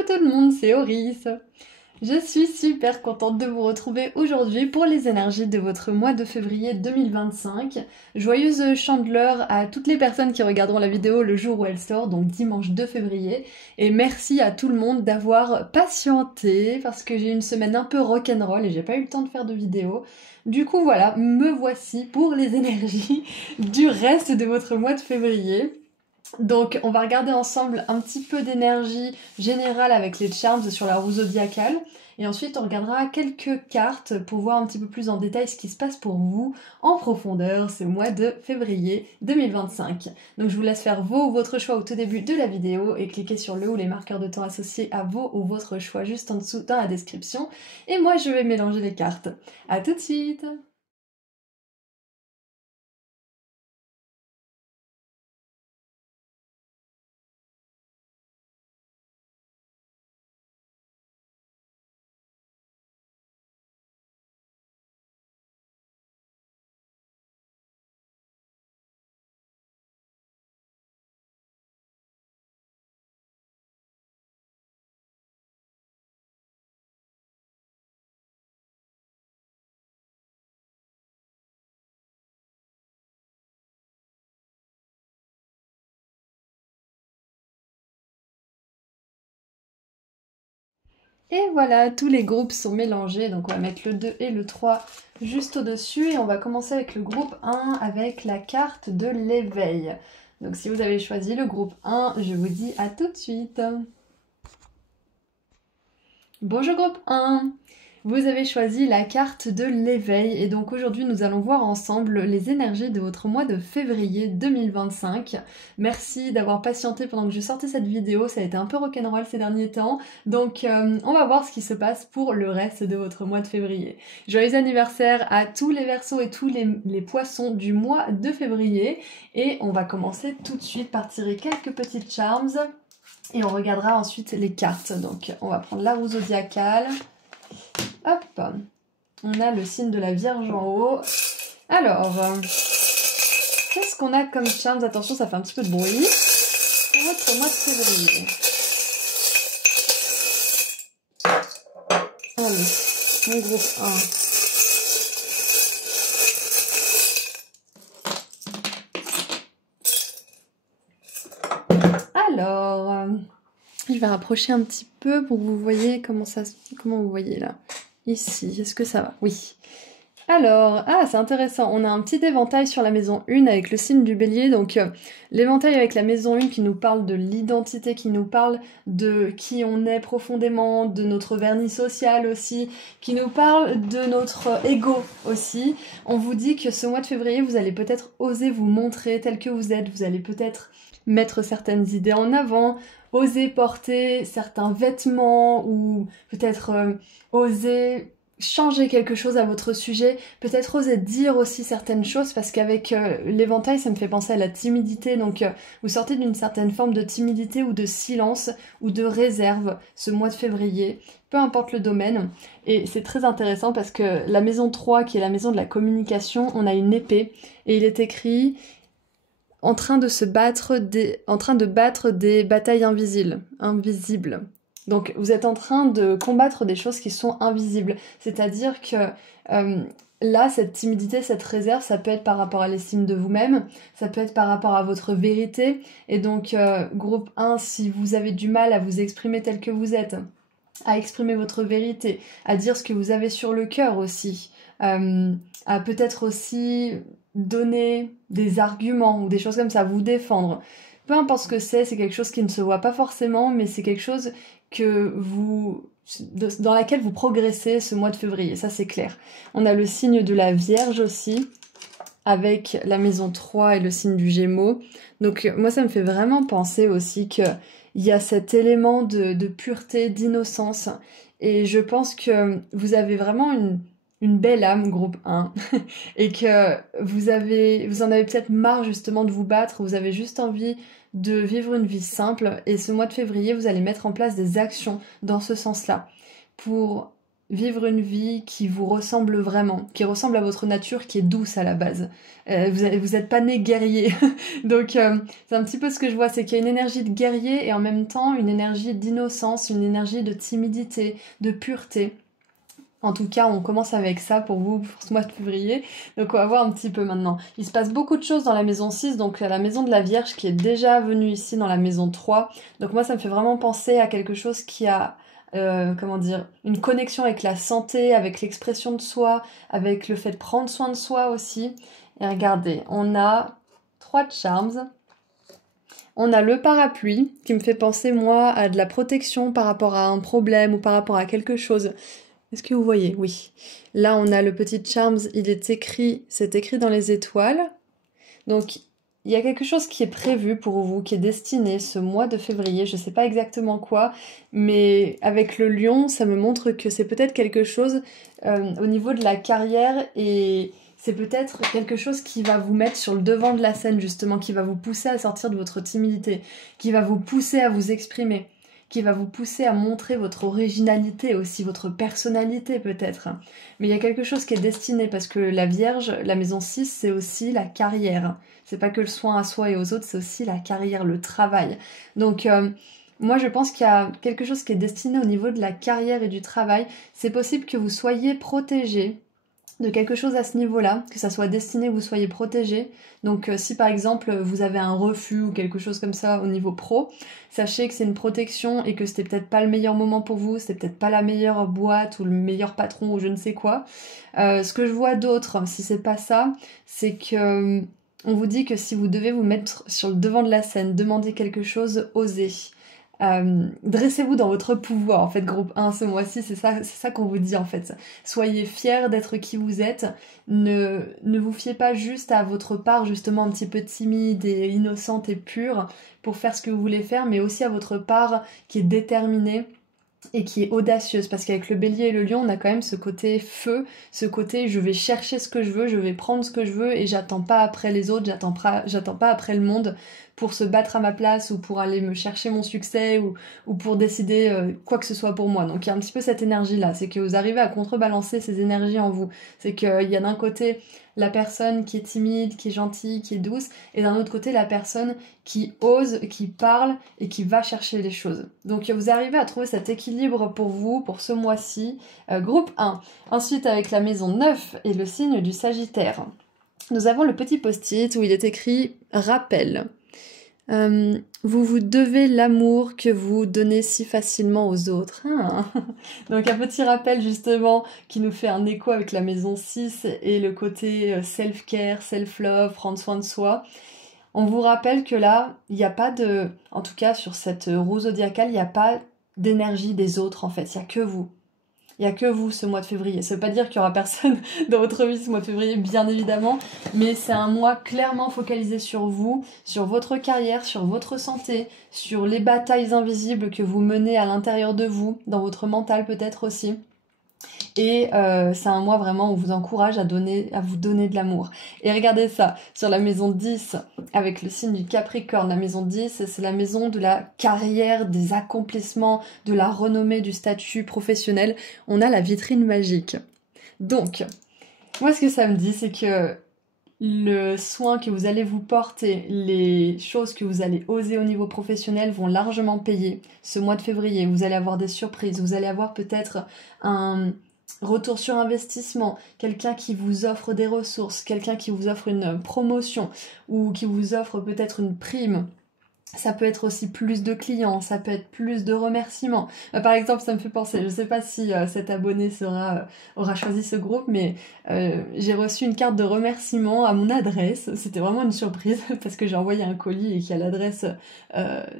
Coucou tout le monde, c'est Oris. Je suis super contente de vous retrouver aujourd'hui pour les énergies de votre mois de février 2025. Joyeuse Chandeleur à toutes les personnes qui regarderont la vidéo le jour où elle sort, donc dimanche 2 février. Et merci à tout le monde d'avoir patienté parce que j'ai eu une semaine un peu rock'n'roll et j'ai pas eu le temps de faire de vidéo. Du coup voilà, me voici pour les énergies du reste de votre mois de février. Donc on va regarder ensemble un petit peu d'énergie générale avec les charms sur la roue zodiacale. Et ensuite on regardera quelques cartes pour voir un petit peu plus en détail ce qui se passe pour vous en profondeur ce mois de février 2025. Donc je vous laisse faire vos ou votre choix au tout début de la vidéo et cliquer sur le ou les marqueurs de temps associés à vos ou votre choix juste en dessous dans la description. Et moi je vais mélanger les cartes. À tout de suite! Et voilà, tous les groupes sont mélangés, donc on va mettre le 2 et le 3 juste au-dessus, et on va commencer avec le groupe 1 avec la carte de l'éveil. Donc si vous avez choisi le groupe 1, je vous dis à tout de suite. Bonjour groupe 1! Vous avez choisi la carte de l'éveil et donc aujourd'hui nous allons voir ensemble les énergies de votre mois de février 2025. Merci d'avoir patienté pendant que je sortais cette vidéo, ça a été un peu rock'n'roll ces derniers temps, donc on va voir ce qui se passe pour le reste de votre mois de février. Joyeux anniversaire à tous les Verseaux et tous les poissons du mois de février et on va commencer tout de suite par tirer quelques petites charms et on regardera ensuite les cartes. Donc on va prendre la roue zodiacale. Hop, on a le signe de la Vierge en haut. Alors, qu'est-ce qu'on a comme charms? Attention, ça fait un petit peu de bruit. Pour votre mois de février. Allez, mon groupe 1. Alors, je vais rapprocher un petit peu pour que vous voyez comment vous voyez là. Ici, est-ce que ça va? Oui. Alors, c'est intéressant, on a un petit éventail sur la maison 1 avec le signe du bélier, donc l'éventail avec la maison 1 qui nous parle de l'identité, qui nous parle de qui on est profondément, de notre vernis social aussi, qui nous parle de notre ego aussi. On vous dit que ce mois de février, vous allez peut-être oser vous montrer tel que vous êtes, vous allez peut-être mettre certaines idées en avant, oser porter certains vêtements ou peut-être oser changer quelque chose à votre sujet, peut-être oser dire aussi certaines choses parce qu'avec l'éventail ça me fait penser à la timidité, donc vous sortez d'une certaine forme de timidité ou de silence ou de réserve ce mois de février, peu importe le domaine, et c'est très intéressant parce que la maison 3 qui est la maison de la communication, on a une épée et il est écrit en train de battre des batailles invisibles. Donc vous êtes en train de combattre des choses qui sont invisibles. C'est-à-dire que là, cette timidité, cette réserve, ça peut être par rapport à l'estime de vous-même, ça peut être par rapport à votre vérité. Et donc, groupe 1, si vous avez du mal à vous exprimer tel que vous êtes, à exprimer votre vérité, à dire ce que vous avez sur le cœur aussi, à peut-être aussi donner des arguments ou des choses comme ça, vous défendre. Peu importe ce que c'est quelque chose qui ne se voit pas forcément, mais c'est quelque chose dans laquelle vous progressez ce mois de février, ça c'est clair. On a le signe de la Vierge aussi, avec la maison 3 et le signe du Gémeaux. Donc moi ça me fait vraiment penser aussi qu'il y a cet élément de pureté, d'innocence, et je pense que vous avez vraiment une belle âme, groupe 1, et que vous en avez peut-être marre justement de vous battre, vous avez juste envie de vivre une vie simple, et ce mois de février, vous allez mettre en place des actions dans ce sens-là, pour vivre une vie qui vous ressemble vraiment, qui ressemble à votre nature, qui est douce à la base. Vous êtes pas né guerrier. Donc c'est un petit peu ce que je vois, c'est qu'il y a une énergie de guerrier et en même temps une énergie d'innocence, une énergie de timidité, de pureté. En tout cas, on commence avec ça pour vous, pour ce mois de février. Donc on va voir un petit peu maintenant. Il se passe beaucoup de choses dans la maison 6, donc la maison de la Vierge qui est déjà venue ici dans la maison 3. Donc moi, ça me fait vraiment penser à quelque chose qui a, comment dire, une connexion avec la santé, avec l'expression de soi, avec le fait de prendre soin de soi aussi. Et regardez, on a 3 charms. On a le parapluie qui me fait penser, moi, à de la protection par rapport à un problème ou par rapport à quelque chose. Est-ce que vous voyez? Oui. Là, on a le petit charms, c'est écrit dans les étoiles. Donc, il y a quelque chose qui est prévu pour vous, qui est destiné ce mois de février, je ne sais pas exactement quoi, mais avec le lion, ça me montre que c'est peut-être quelque chose au niveau de la carrière et c'est peut-être quelque chose qui va vous mettre sur le devant de la scène, justement, qui va vous pousser à sortir de votre timidité, qui va vous pousser à vous exprimer, qui va vous pousser à montrer votre originalité aussi, votre personnalité peut-être. Mais il y a quelque chose qui est destiné parce que la Vierge, la maison 6, c'est aussi la carrière. C'est pas que le soin à soi et aux autres, c'est aussi la carrière, le travail. Donc moi je pense qu'il y a quelque chose qui est destiné au niveau de la carrière et du travail. C'est possible que vous soyez protégé de quelque chose à ce niveau-là, que ça soit destiné, que vous soyez protégé. Donc si par exemple vous avez un refus ou quelque chose comme ça au niveau pro, sachez que c'est une protection et que c'était peut-être pas le meilleur moment pour vous, c'était peut-être pas la meilleure boîte ou le meilleur patron ou je ne sais quoi. Ce que je vois d'autre, si c'est pas ça, c'est que on vous dit que si vous devez vous mettre sur le devant de la scène, demander quelque chose, osez. Dressez-vous dans votre pouvoir, en fait, groupe 1 ce mois-ci, c'est ça qu'on vous dit en fait. Soyez fiers d'être qui vous êtes, ne vous fiez pas juste à votre part justement un petit peu timide et innocente et pure pour faire ce que vous voulez faire, mais aussi à votre part qui est déterminée et qui est audacieuse, parce qu'avec le bélier et le lion, on a quand même ce côté feu, ce côté je vais chercher ce que je veux, je vais prendre ce que je veux et j'attends pas après les autres, j'attends pas après le monde pour se battre à ma place ou pour aller me chercher mon succès ou pour décider quoi que ce soit pour moi. Donc il y a un petit peu cette énergie-là, c'est que vous arrivez à contrebalancer ces énergies en vous. C'est qu'il y a d'un côté la personne qui est timide, qui est gentille, qui est douce, et d'un autre côté la personne qui ose, qui parle et qui va chercher les choses. Donc vous arrivez à trouver cet équilibre pour vous, pour ce mois-ci. Groupe 1. Ensuite avec la maison 9 et le signe du Sagittaire. Nous avons le petit post-it où il est écrit « Rappel ». Vous vous devez l'amour que vous donnez si facilement aux autres. Donc un petit rappel justement qui nous fait un écho avec la maison 6 et le côté self-care, self-love, prendre soin de soi. On vous rappelle que là, il n'y a pas de... En tout cas sur cette roue zodiacale, il n'y a pas d'énergie des autres en fait, il n'y a que vous. Il n'y a que vous ce mois de février. Ça veut pas dire qu'il n'y aura personne dans votre vie ce mois de février, bien évidemment, mais c'est un mois clairement focalisé sur vous, sur votre carrière, sur votre santé, sur les batailles invisibles que vous menez à l'intérieur de vous, dans votre mental peut-être aussi. Et c'est un mois vraiment où on vous encourage à vous donner de l'amour. Et regardez ça, sur la maison 10, avec le signe du Capricorne, la maison 10, c'est la maison de la carrière, des accomplissements, de la renommée, du statut professionnel. On a la vitrine magique. Donc, moi ce que ça me dit, c'est que le soin que vous allez vous porter, les choses que vous allez oser au niveau professionnel vont largement payer ce mois de février. Vous allez avoir des surprises, vous allez avoir peut-être un retour sur investissement, quelqu'un qui vous offre des ressources, quelqu'un qui vous offre une promotion ou qui vous offre peut-être une prime. Ça peut être aussi plus de clients, ça peut être plus de remerciements. Par exemple, ça me fait penser, je sais pas si cet abonné aura choisi ce groupe, mais j'ai reçu une carte de remerciement à mon adresse. C'était vraiment une surprise parce que j'ai envoyé un colis et qu'il y a l'adresse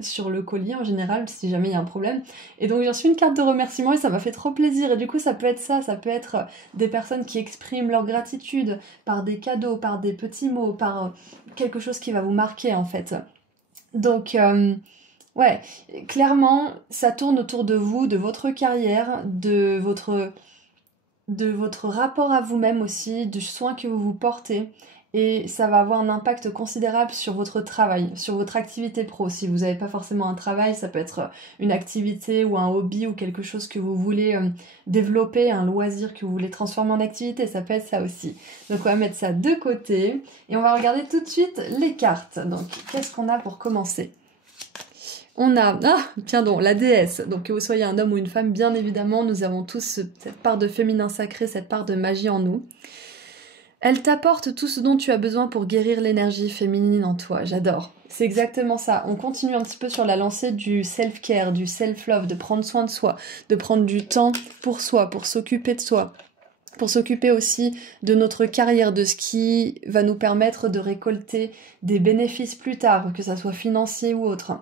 sur le colis en général, si jamais il y a un problème. Et donc j'ai reçu une carte de remerciement et ça m'a fait trop plaisir. Et du coup, ça peut être ça peut être des personnes qui expriment leur gratitude par des cadeaux, par des petits mots, par quelque chose qui va vous marquer en fait. Donc, ouais, clairement, ça tourne autour de vous, de votre carrière, de votre rapport à vous-même aussi, du soin que vous vous portez. et ça va avoir un impact considérable sur votre travail, sur votre activité pro. Si vous n'avez pas forcément un travail, ça peut être une activité ou un hobby ou quelque chose que vous voulez développer, un loisir que vous voulez transformer en activité, ça peut être ça aussi. Donc on va mettre ça de côté et on va regarder tout de suite les cartes. Donc qu'est-ce qu'on a pour commencer ? On a, tiens donc, la déesse. Donc que vous soyez un homme ou une femme, bien évidemment, nous avons tous cette part de féminin sacré, cette part de magie en nous. Elle t'apporte tout ce dont tu as besoin pour guérir l'énergie féminine en toi. J'adore. C'est exactement ça. On continue un petit peu sur la lancée du self-care, du self-love, de prendre soin de soi, de prendre du temps pour soi, pour s'occuper de soi, pour s'occuper aussi de notre carrière, de ce qui va nous permettre de récolter des bénéfices plus tard, que ça soit financier ou autre.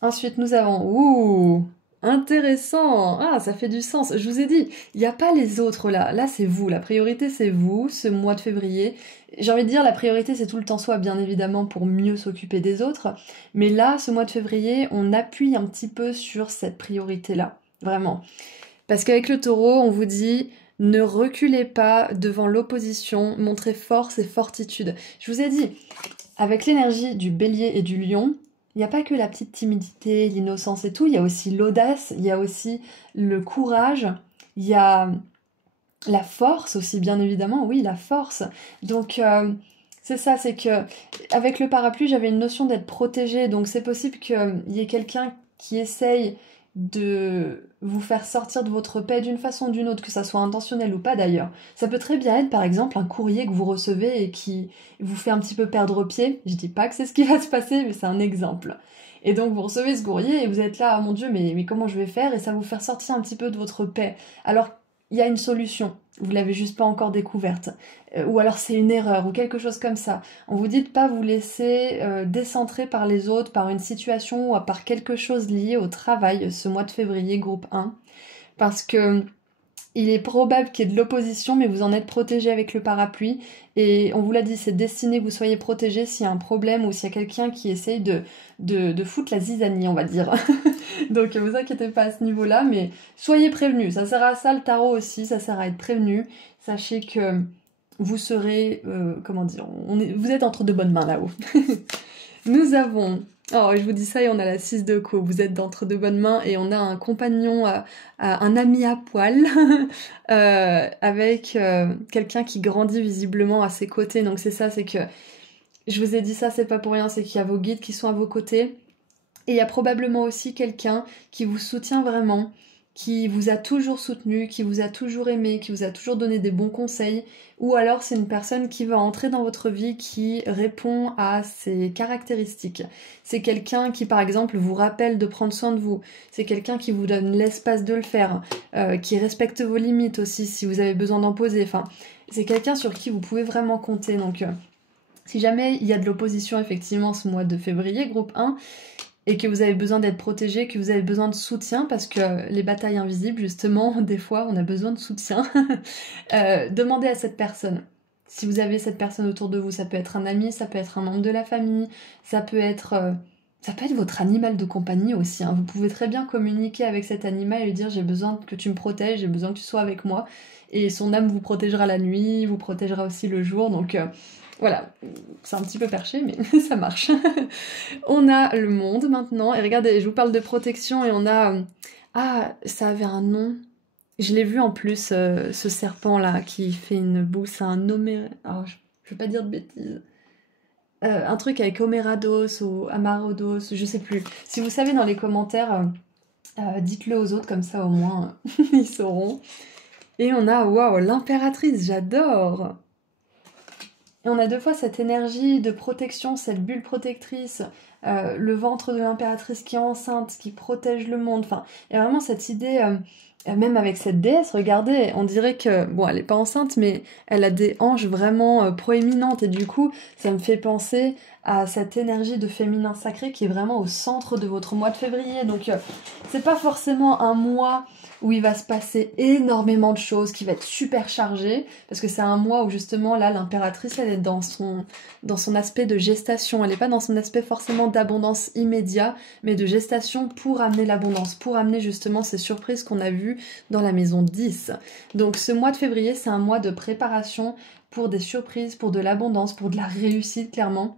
Ensuite, nous avons... Intéressant. Ah, ça fait du sens. Je vous ai dit, il n'y a pas les autres là. Là, c'est vous. La priorité, c'est vous, ce mois de février. J'ai envie de dire, la priorité, c'est tout le temps soi, bien évidemment, pour mieux s'occuper des autres. Mais là, ce mois de février, on appuie un petit peu sur cette priorité-là. Vraiment. Parce qu'avec le taureau, on vous dit... Ne reculez pas devant l'opposition, montrez force et fortitude. Je vous ai dit, avec l'énergie du bélier et du lion, il n'y a pas que la petite timidité, l'innocence et tout, il y a aussi l'audace, il y a aussi le courage, il y a la force aussi, bien évidemment, oui, la force. Donc, c'est ça, c'est que avec le parapluie, j'avais une notion d'être protégée, donc c'est possible qu'il y ait quelqu'un qui essaye de vous faire sortir de votre paix d'une façon ou d'une autre, que ça soit intentionnel ou pas d'ailleurs. Ça peut très bien être par exemple un courrier que vous recevez et qui vous fait un petit peu perdre pied. Je dis pas que c'est ce qui va se passer, mais c'est un exemple. Et donc vous recevez ce courrier et vous êtes là, oh mon Dieu, mais comment je vais faire? Et ça vous fait sortir un petit peu de votre paix. Alors il y a une solution, vous l'avez juste pas encore découverte. Ou alors c'est une erreur ou quelque chose comme ça. On vous dit de pas vous laisser décentrer par les autres, par une situation ou par quelque chose lié au travail ce mois de février, groupe 1. Parce que il est probable qu'il y ait de l'opposition, mais vous en êtes protégé avec le parapluie. Et on vous l'a dit, c'est destiné que vous soyez protégé s'il y a un problème ou s'il y a quelqu'un qui essaye de foutre la zizanie, on va dire. Donc vous inquiétez pas à ce niveau-là, mais soyez prévenus. Ça sert à ça, le tarot aussi, ça sert à être prévenu. Sachez que vous serez, vous êtes entre de bonnes mains là-haut. Nous avons... Oh, je vous dis ça et on a la 6 de coupe. Vous êtes d'entre de bonnes mains et on a un compagnon, un ami à poil, avec quelqu'un qui grandit visiblement à ses côtés. Donc c'est ça, c'est que... Je vous ai dit ça, c'est pas pour rien, c'est qu'il y a vos guides qui sont à vos côtés. Et il y a probablement aussi quelqu'un qui vous soutient vraiment, qui vous a toujours soutenu, qui vous a toujours aimé, qui vous a toujours donné des bons conseils, ou alors c'est une personne qui va entrer dans votre vie qui répond à ces caractéristiques. C'est quelqu'un qui par exemple vous rappelle de prendre soin de vous, c'est quelqu'un qui vous donne l'espace de le faire, qui respecte vos limites aussi si vous avez besoin d'en poser, enfin c'est quelqu'un sur qui vous pouvez vraiment compter. Donc si jamais il y a de l'opposition effectivement ce mois de février, groupe 1, et que vous avez besoin d'être protégé, que vous avez besoin de soutien, parce que les batailles invisibles, justement, des fois, on a besoin de soutien. Demandez à cette personne. Si vous avez cette personne autour de vous, ça peut être un ami, ça peut être un membre de la famille, ça peut être votre animal de compagnie aussi. Hein. Vous pouvez très bien communiquer avec cet animal et lui dire « j'ai besoin que tu me protèges, j'ai besoin que tu sois avec moi ». Et son âme vous protégera la nuit, vous protégera aussi le jour, donc... Voilà, c'est un petit peu perché, mais ça marche. On a le monde maintenant, et regardez, je vous parle de protection, et on a... Ah, ça avait un nom. Je l'ai vu en plus, ce serpent-là, qui fait une boue, c'est un Oh, je vais pas dire de bêtises. Un truc avec Homerados ou Amarodos, je sais plus. Si vous savez dans les commentaires, dites-le aux autres, comme ça au moins, ils sauront. Et on a, waouh, l'impératrice, j'adore! Et on a deux fois cette énergie de protection, cette bulle protectrice, le ventre de l'impératrice qui est enceinte, qui protège le monde. Enfin, il y a vraiment cette idée, même avec cette déesse, regardez, on dirait que, bon, elle n'est pas enceinte, mais elle a des hanches vraiment proéminentes. Et du coup, ça me fait penser à cette énergie de féminin sacré qui est vraiment au centre de votre mois de février. Donc c'est pas forcément un mois où il va se passer énormément de choses, qui va être super chargé, parce que c'est un mois où justement là l'impératrice elle est dans son aspect de gestation, elle n'est pas dans son aspect forcément d'abondance immédiat, mais de gestation pour amener l'abondance, pour amener justement ces surprises qu'on a vues dans la maison 10. Donc ce mois de février c'est un mois de préparation pour des surprises, pour de l'abondance, pour de la réussite clairement.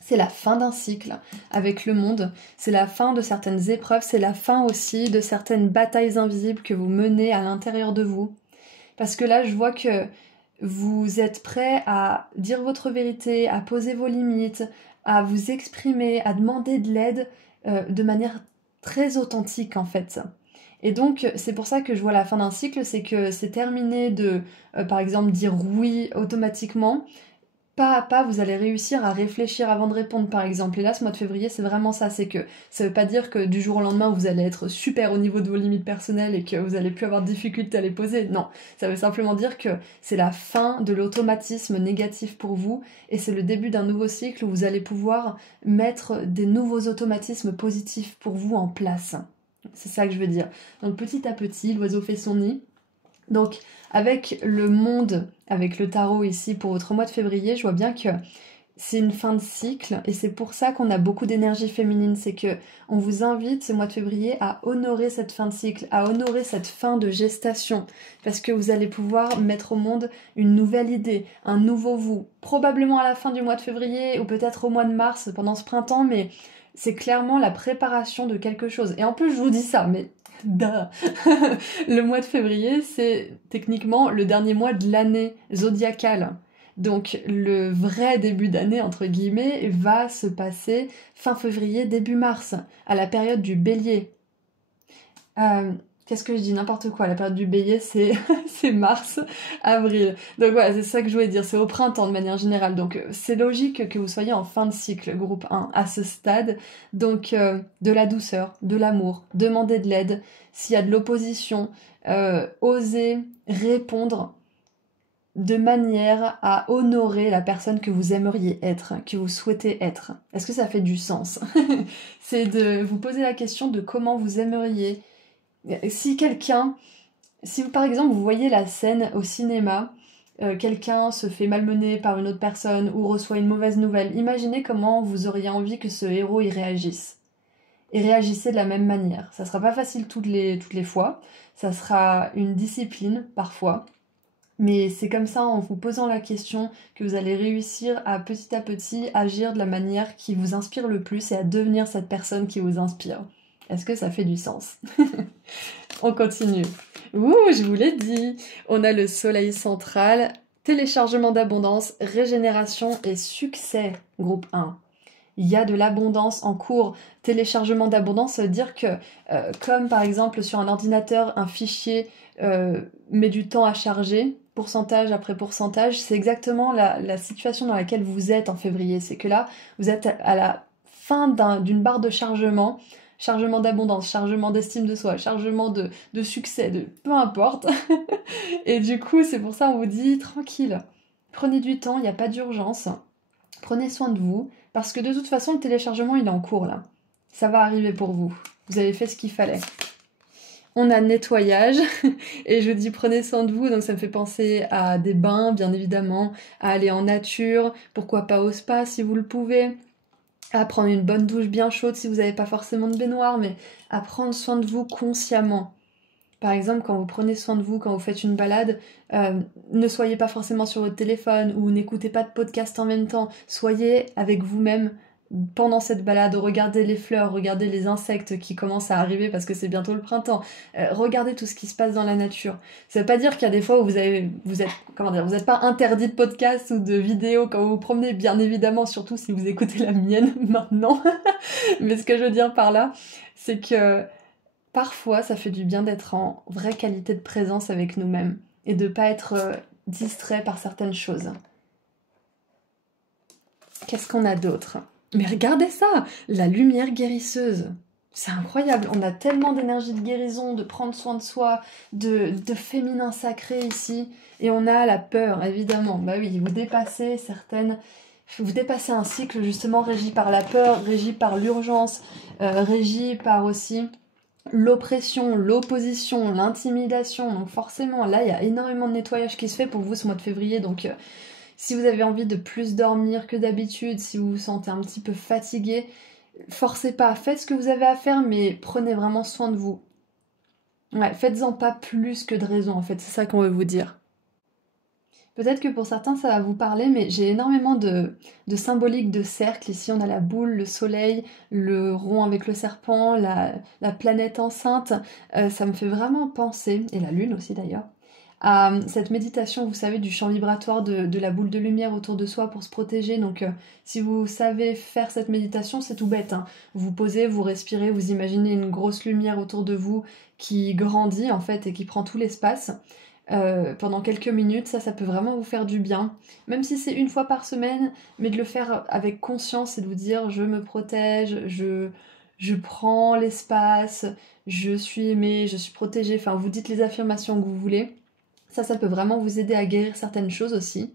C'est la fin d'un cycle avec le monde, c'est la fin de certaines épreuves, c'est la fin aussi de certaines batailles invisibles que vous menez à l'intérieur de vous. Parce que là, je vois que vous êtes prêts à dire votre vérité, à poser vos limites, à vous exprimer, à demander de l'aide de manière très authentique en fait. Et donc, c'est pour ça que je vois la fin d'un cycle, c'est que c'est terminé de, par exemple, dire oui automatiquement. Pas à pas, vous allez réussir à réfléchir avant de répondre, par exemple. Et là, ce mois de février, c'est vraiment ça. C'est que ça veut pas dire que du jour au lendemain, vous allez être super au niveau de vos limites personnelles et que vous allez plus avoir de difficultés à les poser. Non, ça veut simplement dire que c'est la fin de l'automatisme négatif pour vous et c'est le début d'un nouveau cycle où vous allez pouvoir mettre des nouveaux automatismes positifs pour vous en place. C'est ça que je veux dire. Donc petit à petit, l'oiseau fait son nid. Donc avec le monde, avec le tarot ici pour votre mois de février, je vois bien que c'est une fin de cycle et c'est pour ça qu'on a beaucoup d'énergie féminine. C'est que on vous invite ce mois de février à honorer cette fin de cycle, à honorer cette fin de gestation parce que vous allez pouvoir mettre au monde une nouvelle idée, un nouveau vous, probablement à la fin du mois de février ou peut-être au mois de mars pendant ce printemps, mais c'est clairement la préparation de quelque chose. Et en plus, je vous dis ça, mais le mois de février, c'est techniquement le dernier mois de l'année zodiacale. Donc le vrai début d'année, entre guillemets, va se passer fin février, début mars, à la période du bélier. Qu'est-ce que je dis? N'importe quoi. La période du bélier, c'est c'est mars, avril. Donc voilà, c'est ça que je voulais dire. C'est au printemps de manière générale. Donc c'est logique que vous soyez en fin de cycle, groupe 1, à ce stade. Donc de la douceur, de l'amour, demandez de l'aide. S'il y a de l'opposition, osez répondre de manière à honorer la personne que vous aimeriez être, que vous souhaitez être. Est-ce que ça fait du sens? C'est de vous poser la question de comment vous aimeriez. Si par exemple vous voyez la scène au cinéma, quelqu'un se fait malmener par une autre personne ou reçoit une mauvaise nouvelle, imaginez comment vous auriez envie que ce héros y réagisse. Et réagissez de la même manière. Ça sera pas facile toutes les fois, ça sera une discipline parfois, mais c'est comme ça en vous posant la question que vous allez réussir à petit agir de la manière qui vous inspire le plus et à devenir cette personne qui vous inspire. Est-ce que ça fait du sens? On continue. Ouh, je vous l'ai dit. On a le soleil central, téléchargement d'abondance, régénération et succès, groupe 1. Il y a de l'abondance en cours. Téléchargement d'abondance, ça veut dire que, comme par exemple sur un ordinateur, un fichier met du temps à charger, pourcentage après pourcentage, c'est exactement la situation dans laquelle vous êtes en février. C'est que là, vous êtes à la fin d'une barre de chargement d'abondance, chargement d'estime de soi, chargement de succès, de peu importe. Et du coup, c'est pour ça on vous dit tranquille, prenez du temps, il n'y a pas d'urgence, prenez soin de vous, parce que de toute façon, le téléchargement, il est en cours là. Ça va arriver pour vous. Vous avez fait ce qu'il fallait. On a nettoyage, et je dis prenez soin de vous, donc ça me fait penser à des bains, bien évidemment, à aller en nature, pourquoi pas au spa si vous le pouvez, à prendre une bonne douche bien chaude si vous n'avez pas forcément de baignoire, mais à prendre soin de vous consciemment. Par exemple, quand vous prenez soin de vous, quand vous faites une balade, ne soyez pas forcément sur votre téléphone ou n'écoutez pas de podcast en même temps. Soyez avec vous-même pendant cette balade, regardez les fleurs, regardez les insectes qui commencent à arriver parce que c'est bientôt le printemps. Regardez tout ce qui se passe dans la nature. Ça veut pas dire qu'il y a des fois où vous êtes pas interdit de podcast ou de vidéos quand vous vous promenez, bien évidemment, surtout si vous écoutez la mienne maintenant. Mais ce que je veux dire par là, c'est que parfois, ça fait du bien d'être en vraie qualité de présence avec nous-mêmes et de pas être distrait par certaines choses. Qu'est-ce qu'on a d'autre? Mais regardez ça, la lumière guérisseuse. C'est incroyable, on a tellement d'énergie de guérison, de prendre soin de soi, de féminin sacré ici. Et on a la peur, évidemment. Bah oui, vous dépassez certaines vous dépassez un cycle justement régi par la peur, régi par l'urgence, régi par aussi l'oppression, l'opposition, l'intimidation. Donc forcément, là, il y a énormément de nettoyage qui se fait pour vous ce mois de février. Donc si vous avez envie de plus dormir que d'habitude, si vous vous sentez un petit peu fatigué, forcez pas, faites ce que vous avez à faire, mais prenez vraiment soin de vous. Ouais, faites-en pas plus que de raison, en fait, c'est ça qu'on veut vous dire. Peut-être que pour certains ça va vous parler, mais j'ai énormément de symboliques de cercles. Ici on a la boule, le soleil, le rond avec le serpent, la planète enceinte. Ça me fait vraiment penser, et la lune aussi d'ailleurs, à cette méditation, vous savez, du champ vibratoire de la boule de lumière autour de soi pour se protéger. Donc si vous savez faire cette méditation, c'est tout bête, hein. Vous posez, vous respirez, vous imaginez une grosse lumière autour de vous qui grandit en fait et qui prend tout l'espace. Pendant quelques minutes, ça peut vraiment vous faire du bien. Même si c'est une fois par semaine, mais de le faire avec conscience et de vous dire je me protège, je prends l'espace, je suis aimée, je suis protégée. Enfin, vous dites les affirmations que vous voulez. Ça peut vraiment vous aider à guérir certaines choses aussi.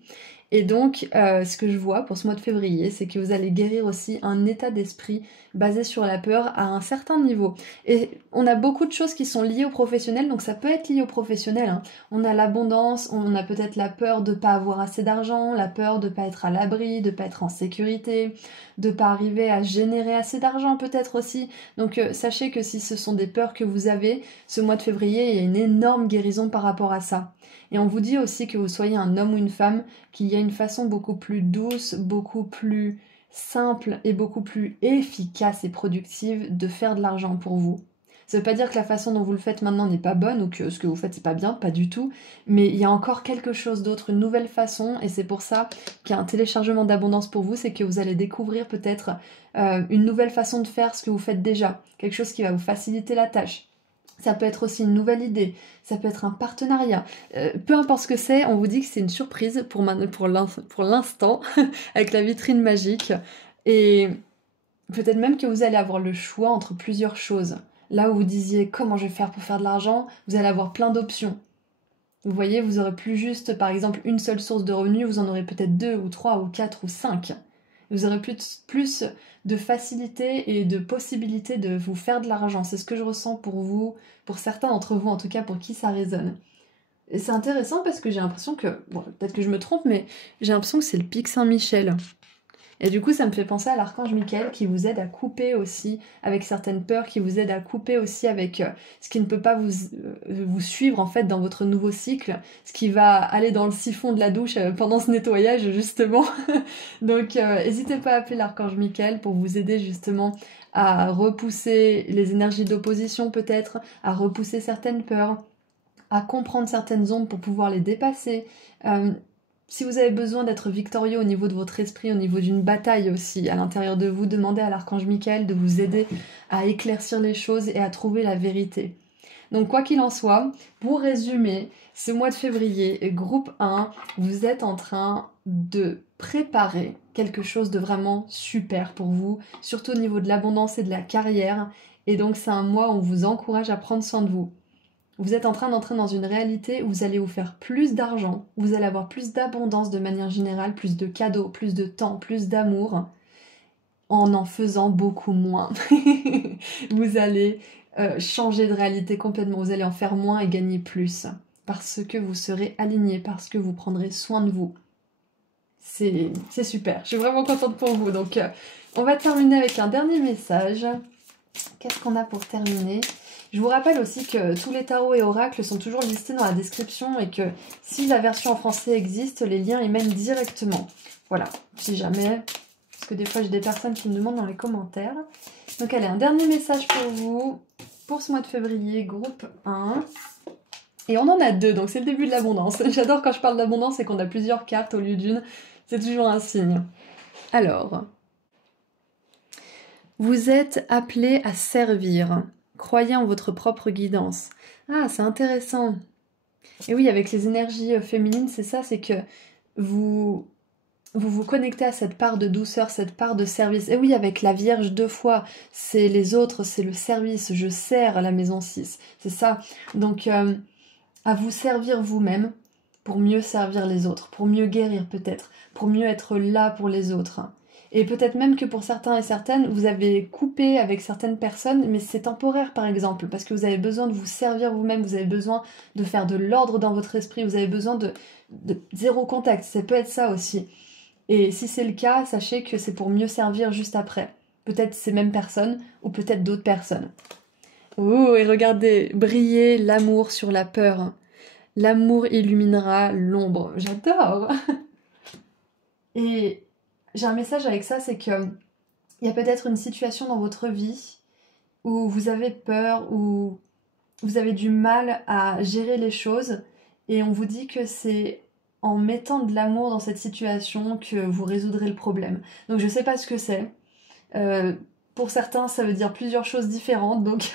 Et donc, ce que je vois pour ce mois de février, c'est que vous allez guérir aussi un état d'esprit basé sur la peur à un certain niveau. Et on a beaucoup de choses qui sont liées au professionnel, donc ça peut être lié au professionnel, hein. On a l'abondance, on a peut-être la peur de ne pas avoir assez d'argent, la peur de ne pas être à l'abri, de ne pas être en sécurité, de ne pas arriver à générer assez d'argent peut-être aussi. Donc sachez que si ce sont des peurs que vous avez, ce mois de février, il y a une énorme guérison par rapport à ça. Et on vous dit aussi que vous soyez un homme ou une femme, qu'il y a une façon beaucoup plus douce, beaucoup plus simple et beaucoup plus efficace et productive de faire de l'argent pour vous. Ça veut pas dire que la façon dont vous le faites maintenant n'est pas bonne ou que ce que vous faites c'est pas bien, pas du tout, mais il y a encore quelque chose d'autre, une nouvelle façon, et c'est pour ça qu'il y a un téléchargement d'abondance pour vous, c'est que vous allez découvrir peut-être une nouvelle façon de faire ce que vous faites déjà, quelque chose qui va vous faciliter la tâche. Ça peut être aussi une nouvelle idée, ça peut être un partenariat. Peu importe ce que c'est, on vous dit que c'est une surprise pour l'instant, avec la vitrine magique. Et peut-être même que vous allez avoir le choix entre plusieurs choses. Là où vous disiez comment je vais faire pour faire de l'argent, vous allez avoir plein d'options. Vous voyez, vous aurez plus juste, par exemple, une seule source de revenus, vous en aurez peut-être 2 ou 3 ou 4 ou 5. Vous aurez plus de facilité et de possibilité de vous faire de l'argent. C'est ce que je ressens pour vous, pour certains d'entre vous en tout cas, pour qui ça résonne. Et c'est intéressant parce que j'ai l'impression que, bon, peut-être que je me trompe, mais j'ai l'impression que c'est le pic Saint-Michel. Et du coup, ça me fait penser à l'archange Michael qui vous aide à couper aussi avec certaines peurs, qui vous aide à couper aussi avec ce qui ne peut pas vous suivre en fait dans votre nouveau cycle, ce qui va aller dans le siphon de la douche pendant ce nettoyage justement. Donc n'hésitez pas à appeler l'archange Michael pour vous aider justement à repousser les énergies d'opposition peut-être, à repousser certaines peurs, à comprendre certaines ombres pour pouvoir les dépasser. Si vous avez besoin d'être victorieux au niveau de votre esprit, au niveau d'une bataille aussi à l'intérieur de vous, demandez à l'archange Michael de vous aider à éclaircir les choses et à trouver la vérité. Donc quoi qu'il en soit, pour résumer, ce mois de février, groupe 1, vous êtes en train de préparer quelque chose de vraiment super pour vous, surtout au niveau de l'abondance et de la carrière. Et donc c'est un mois où on vous encourage à prendre soin de vous. Vous êtes en train d'entrer dans une réalité où vous allez vous faire plus d'argent, vous allez avoir plus d'abondance de manière générale, plus de cadeaux, plus de temps, plus d'amour, en faisant beaucoup moins. Vous allez changer de réalité complètement, vous allez en faire moins et gagner plus, parce que vous serez aligné, parce que vous prendrez soin de vous. C'est super, je suis vraiment contente pour vous. Donc on va terminer avec un dernier message. Qu'est-ce qu'on a pour terminer ? Je vous rappelle aussi que tous les tarots et oracles sont toujours listés dans la description et que si la version en français existe, les liens y mènent directement. Voilà, si jamais, parce que des fois j'ai des personnes qui me demandent dans les commentaires. Donc allez, un dernier message pour vous, pour ce mois de février, groupe 1. Et on en a 2, donc c'est le début de l'abondance. J'adore quand je parle d'abondance et qu'on a plusieurs cartes au lieu d'une, c'est toujours un signe. Alors, vous êtes appelé à servir. Croyez en votre propre guidance. Ah, c'est intéressant. Et oui, avec les énergies féminines, c'est ça, c'est que vous vous connectez à cette part de douceur, cette part de service. Et oui, avec la Vierge 2 fois, c'est les autres, c'est le service. Je sers la maison 6. C'est ça. Donc, à vous servir vous-même, pour mieux servir les autres, pour mieux guérir peut-être, pour mieux être là pour les autres. Et peut-être même que pour certains et certaines, vous avez coupé avec certaines personnes, mais c'est temporaire par exemple, parce que vous avez besoin de vous servir vous-même, vous avez besoin de faire de l'ordre dans votre esprit, vous avez besoin de zéro contact, ça peut être ça aussi. Et si c'est le cas, sachez que c'est pour mieux servir juste après. Peut-être ces mêmes personnes, ou peut-être d'autres personnes. Oh, et regardez, briller l'amour sur la peur. L'amour illuminera l'ombre. J'adore. Et j'ai un message avec ça, c'est que il y a peut-être une situation dans votre vie où vous avez peur, où vous avez du mal à gérer les choses, et on vous dit que c'est en mettant de l'amour dans cette situation que vous résoudrez le problème. Donc je sais pas ce que c'est. Pour certains, ça veut dire plusieurs choses différentes, donc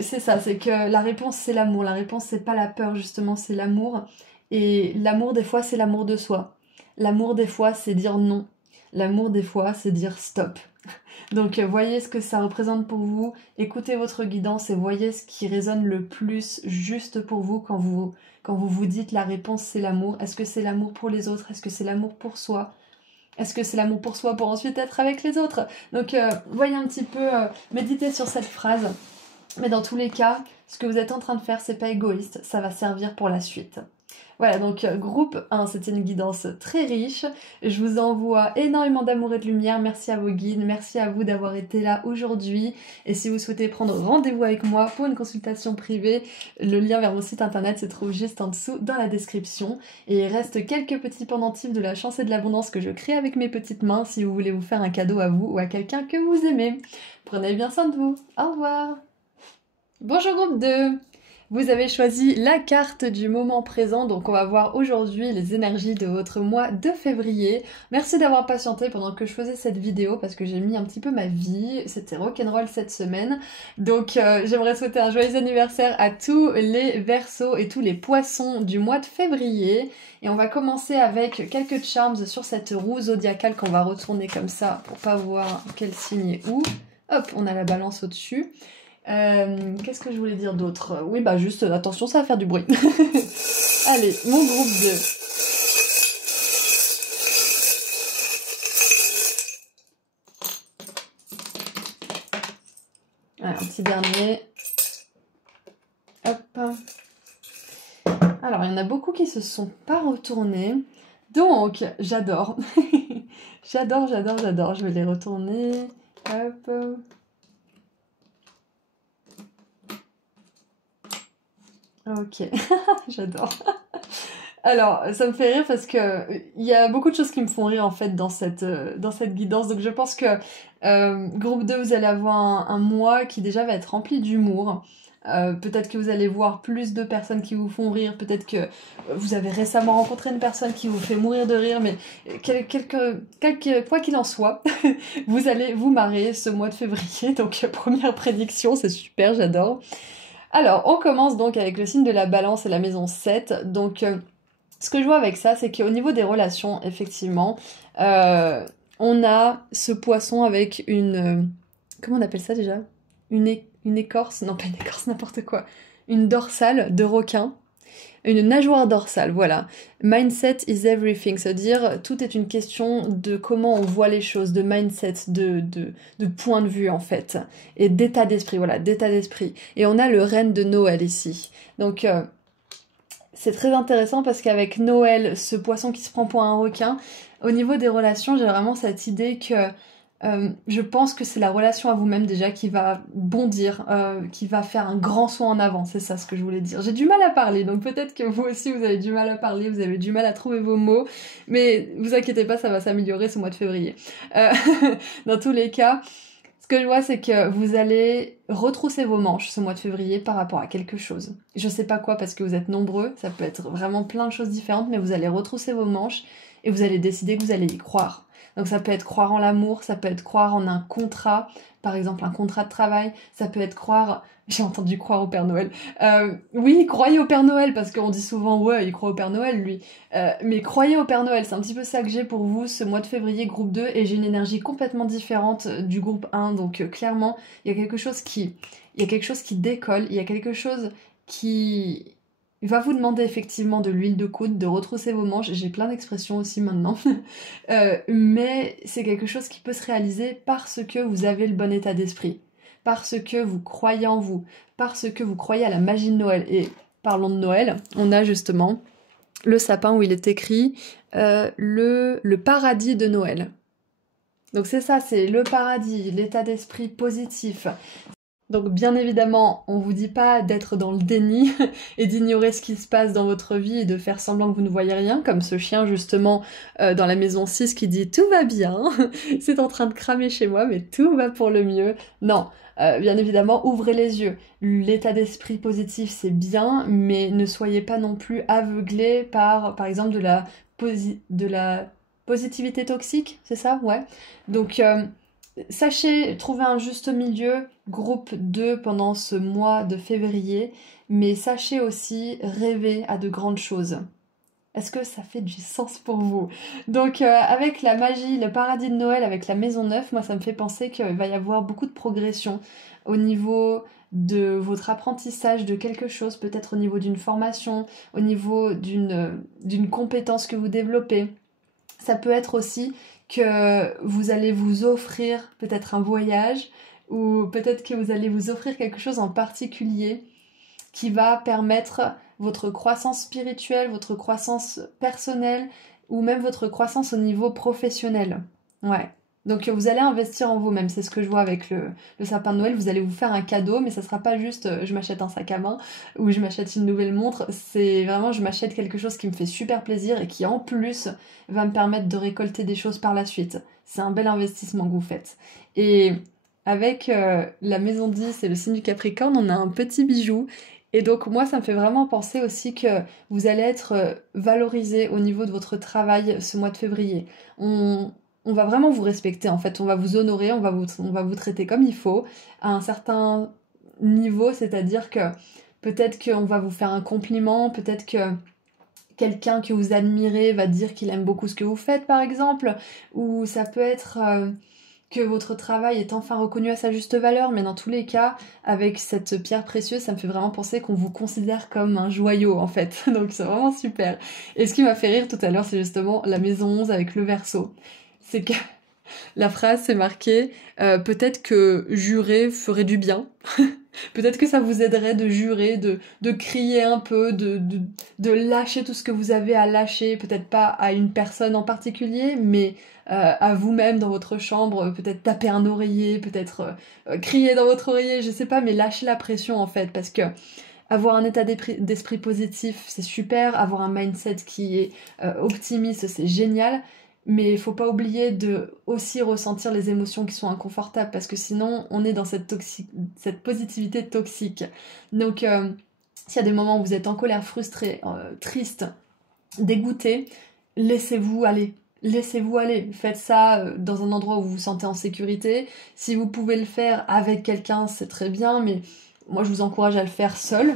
c'est ça, c'est que la réponse c'est l'amour, la réponse c'est pas la peur justement, c'est l'amour. Et l'amour des fois c'est l'amour de soi. L'amour des fois c'est dire non. L'amour des fois c'est dire stop. Donc voyez ce que ça représente pour vous, écoutez votre guidance et voyez ce qui résonne le plus juste pour vous quand vous dites la réponse c'est l'amour. Est-ce que c'est l'amour pour les autres? Est-ce que c'est l'amour pour soi? Est-ce que c'est l'amour pour soi pour ensuite être avec les autres? Donc voyez un petit peu, méditez sur cette phrase. Mais dans tous les cas, ce que vous êtes en train de faire, c'est pas égoïste, ça va servir pour la suite. Voilà, donc groupe 1, c'était une guidance très riche. Je vous envoie énormément d'amour et de lumière. Merci à vos guides, merci à vous d'avoir été là aujourd'hui. Et si vous souhaitez prendre rendez-vous avec moi pour une consultation privée, le lien vers mon site internet se trouve juste en dessous dans la description. Et il reste quelques petits pendentifs de la chance et de l'abondance que je crée avec mes petites mains si vous voulez vous faire un cadeau à vous ou à quelqu'un que vous aimez. Prenez bien soin de vous. Au revoir. Bonjour groupe 2. Vous avez choisi la carte du moment présent, donc on va voir aujourd'hui les énergies de votre mois de février. Merci d'avoir patienté pendant que je faisais cette vidéo parce que j'ai mis un petit peu ma vie, c'était rock'n'roll cette semaine. Donc j'aimerais souhaiter un joyeux anniversaire à tous les Verseaux et tous les Poissons du mois de février. Et on va commencer avec quelques charms sur cette roue zodiacale qu'on va retourner comme ça pour pas voir quel signe est où. Hop, on a la Balance au-dessus. Qu'est-ce que je voulais dire d'autre? Oui, bah juste, attention, ça va faire du bruit. Allez, mon groupe 2. Allez, un petit dernier. Hop. Alors, il y en a beaucoup qui se sont pas retournés. Donc, j'adore. J'adore. Je vais les retourner. Hop. Ok, j'adore. Alors, ça me fait rire parce que il y a beaucoup de choses qui me font rire en fait dans cette guidance. Donc je pense que groupe 2, vous allez avoir un mois qui déjà va être rempli d'humour. Peut-être que vous allez voir plus de personnes qui vous font rire. Peut-être que vous avez récemment rencontré une personne qui vous fait mourir de rire. Mais quoi qu'il en soit, vous allez vous marrer ce mois de février. Donc première prédiction, c'est super, j'adore. Alors, on commence donc avec le signe de la Balance et la maison 7. Donc, ce que je vois avec ça, c'est qu'au niveau des relations, effectivement, on a ce poisson avec une... comment on appelle ça déjà? Une écorce? Non, pas une écorce, n'importe quoi. Une dorsale de requin. Une nageoire dorsale, voilà. Mindset is everything, c'est-à-dire tout est une question de comment on voit les choses, de mindset, de point de vue en fait, et d'état d'esprit, voilà, d'état d'esprit. Et on a le renne de Noël ici. Donc c'est très intéressant parce qu'avec Noël, ce poisson qui se prend pour un requin, au niveau des relations, j'ai vraiment cette idée que je pense que c'est la relation à vous-même déjà qui va bondir, qui va faire un grand saut en avant, c'est ça ce que je voulais dire. J'ai du mal à parler, donc peut-être que vous aussi vous avez du mal à parler, vous avez du mal à trouver vos mots, mais vous inquiétez pas, ça va s'améliorer ce mois de février. Dans tous les cas, ce que je vois c'est que vous allez retrousser vos manches ce mois de février par rapport à quelque chose. Je sais pas quoi parce que vous êtes nombreux, ça peut être vraiment plein de choses différentes, mais vous allez retrousser vos manches et vous allez décider que vous allez y croire. Donc ça peut être croire en l'amour, ça peut être croire en un contrat, par exemple un contrat de travail, ça peut être croire... J'ai entendu croire au Père Noël. Oui, croyez au Père Noël, parce qu'on dit souvent, ouais, il croit au Père Noël, lui. Mais croyez au Père Noël, c'est un petit peu ça que j'ai pour vous ce mois de février, groupe 2, et j'ai une énergie complètement différente du groupe 1, donc clairement, il y a quelque chose qui décolle, il y a quelque chose qui il va vous demander effectivement de l'huile de coude, de retrousser vos manches, j'ai plein d'expressions aussi maintenant, mais c'est quelque chose qui peut se réaliser parce que vous avez le bon état d'esprit, parce que vous croyez en vous, parce que vous croyez à la magie de Noël. Et parlons de Noël, on a justement le sapin où il est écrit le paradis de Noël. Donc c'est ça, c'est le paradis, l'état d'esprit positif. Donc bien évidemment, on vous dit pas d'être dans le déni et d'ignorer ce qui se passe dans votre vie et de faire semblant que vous ne voyez rien, comme ce chien justement dans la maison 6 qui dit tout va bien, c'est en train de cramer chez moi mais tout va pour le mieux. Non, bien évidemment, ouvrez les yeux. L'état d'esprit positif c'est bien, mais ne soyez pas non plus aveuglés par exemple de la positivité toxique, c'est ça? Ouais. Donc sachez trouver un juste milieu, groupe 2 pendant ce mois de février, mais sachez aussi rêver à de grandes choses. Est-ce que ça fait du sens pour vous? Donc avec la magie, le paradis de Noël, avec la maison neuve, moi ça me fait penser qu'il va y avoir beaucoup de progression au niveau de votre apprentissage de quelque chose, peut-être au niveau d'une formation, au niveau d'une compétence que vous développez. Ça peut être aussi que vous allez vous offrir peut-être un voyage ou peut-être que vous allez vous offrir quelque chose en particulier qui va permettre votre croissance spirituelle, votre croissance personnelle ou même votre croissance au niveau professionnel. Ouais. Donc vous allez investir en vous-même, c'est ce que je vois avec le sapin de Noël, vous allez vous faire un cadeau, mais ça sera pas juste je m'achète un sac à main ou je m'achète une nouvelle montre, c'est vraiment je m'achète quelque chose qui me fait super plaisir et qui en plus va me permettre de récolter des choses par la suite. C'est un bel investissement que vous faites. Et avec la maison 10 et le signe du Capricorne, on a un petit bijou. Et donc moi, ça me fait vraiment penser aussi que vous allez être valorisé au niveau de votre travail ce mois de février. On va vraiment vous respecter en fait, on va vous honorer, on va vous traiter comme il faut, à un certain niveau, c'est-à-dire que peut-être qu'on va vous faire un compliment, peut-être que quelqu'un que vous admirez va dire qu'il aime beaucoup ce que vous faites par exemple, ou ça peut être que votre travail est enfin reconnu à sa juste valeur, mais dans tous les cas, avec cette pierre précieuse, ça me fait vraiment penser qu'on vous considère comme un joyau en fait, donc c'est vraiment super. Et ce qui m'a fait rire tout à l'heure, c'est justement la maison 11 avec le Verseau. C'est que la phrase c'est marqué peut-être que jurer ferait du bien. Peut-être que ça vous aiderait de jurer, de crier un peu, de lâcher tout ce que vous avez à lâcher, peut-être pas à une personne en particulier, mais à vous-même dans votre chambre, peut-être taper un oreiller, peut-être crier dans votre oreiller, je sais pas, mais lâcher la pression en fait, parce que avoir un état d'esprit positif, c'est super, avoir un mindset qui est optimiste, c'est génial, mais il faut pas oublier de aussi ressentir les émotions qui sont inconfortables parce que sinon on est dans cette positivité toxique. Donc s'il y a des moments où vous êtes en colère, frustré, triste, dégoûté, laissez-vous aller. Laissez-vous aller. Faites ça dans un endroit où vous vous sentez en sécurité. Si vous pouvez le faire avec quelqu'un, c'est très bien, mais moi je vous encourage à le faire seul.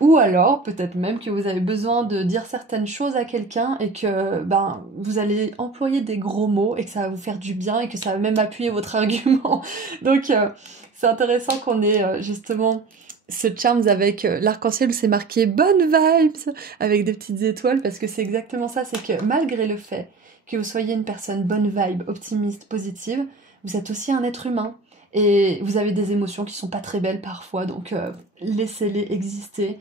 Ou alors, peut-être même que vous avez besoin de dire certaines choses à quelqu'un et que vous allez employer des gros mots et que ça va vous faire du bien et que ça va même appuyer votre argument. Donc c'est intéressant qu'on ait justement ce charms avec l'arc-en-ciel où c'est marqué bonne vibes avec des petites étoiles parce que c'est exactement ça, c'est que malgré le fait que vous soyez une personne bonne vibe, optimiste, positive, vous êtes aussi un être humain. Et vous avez des émotions qui sont pas très belles parfois, donc laissez-les exister.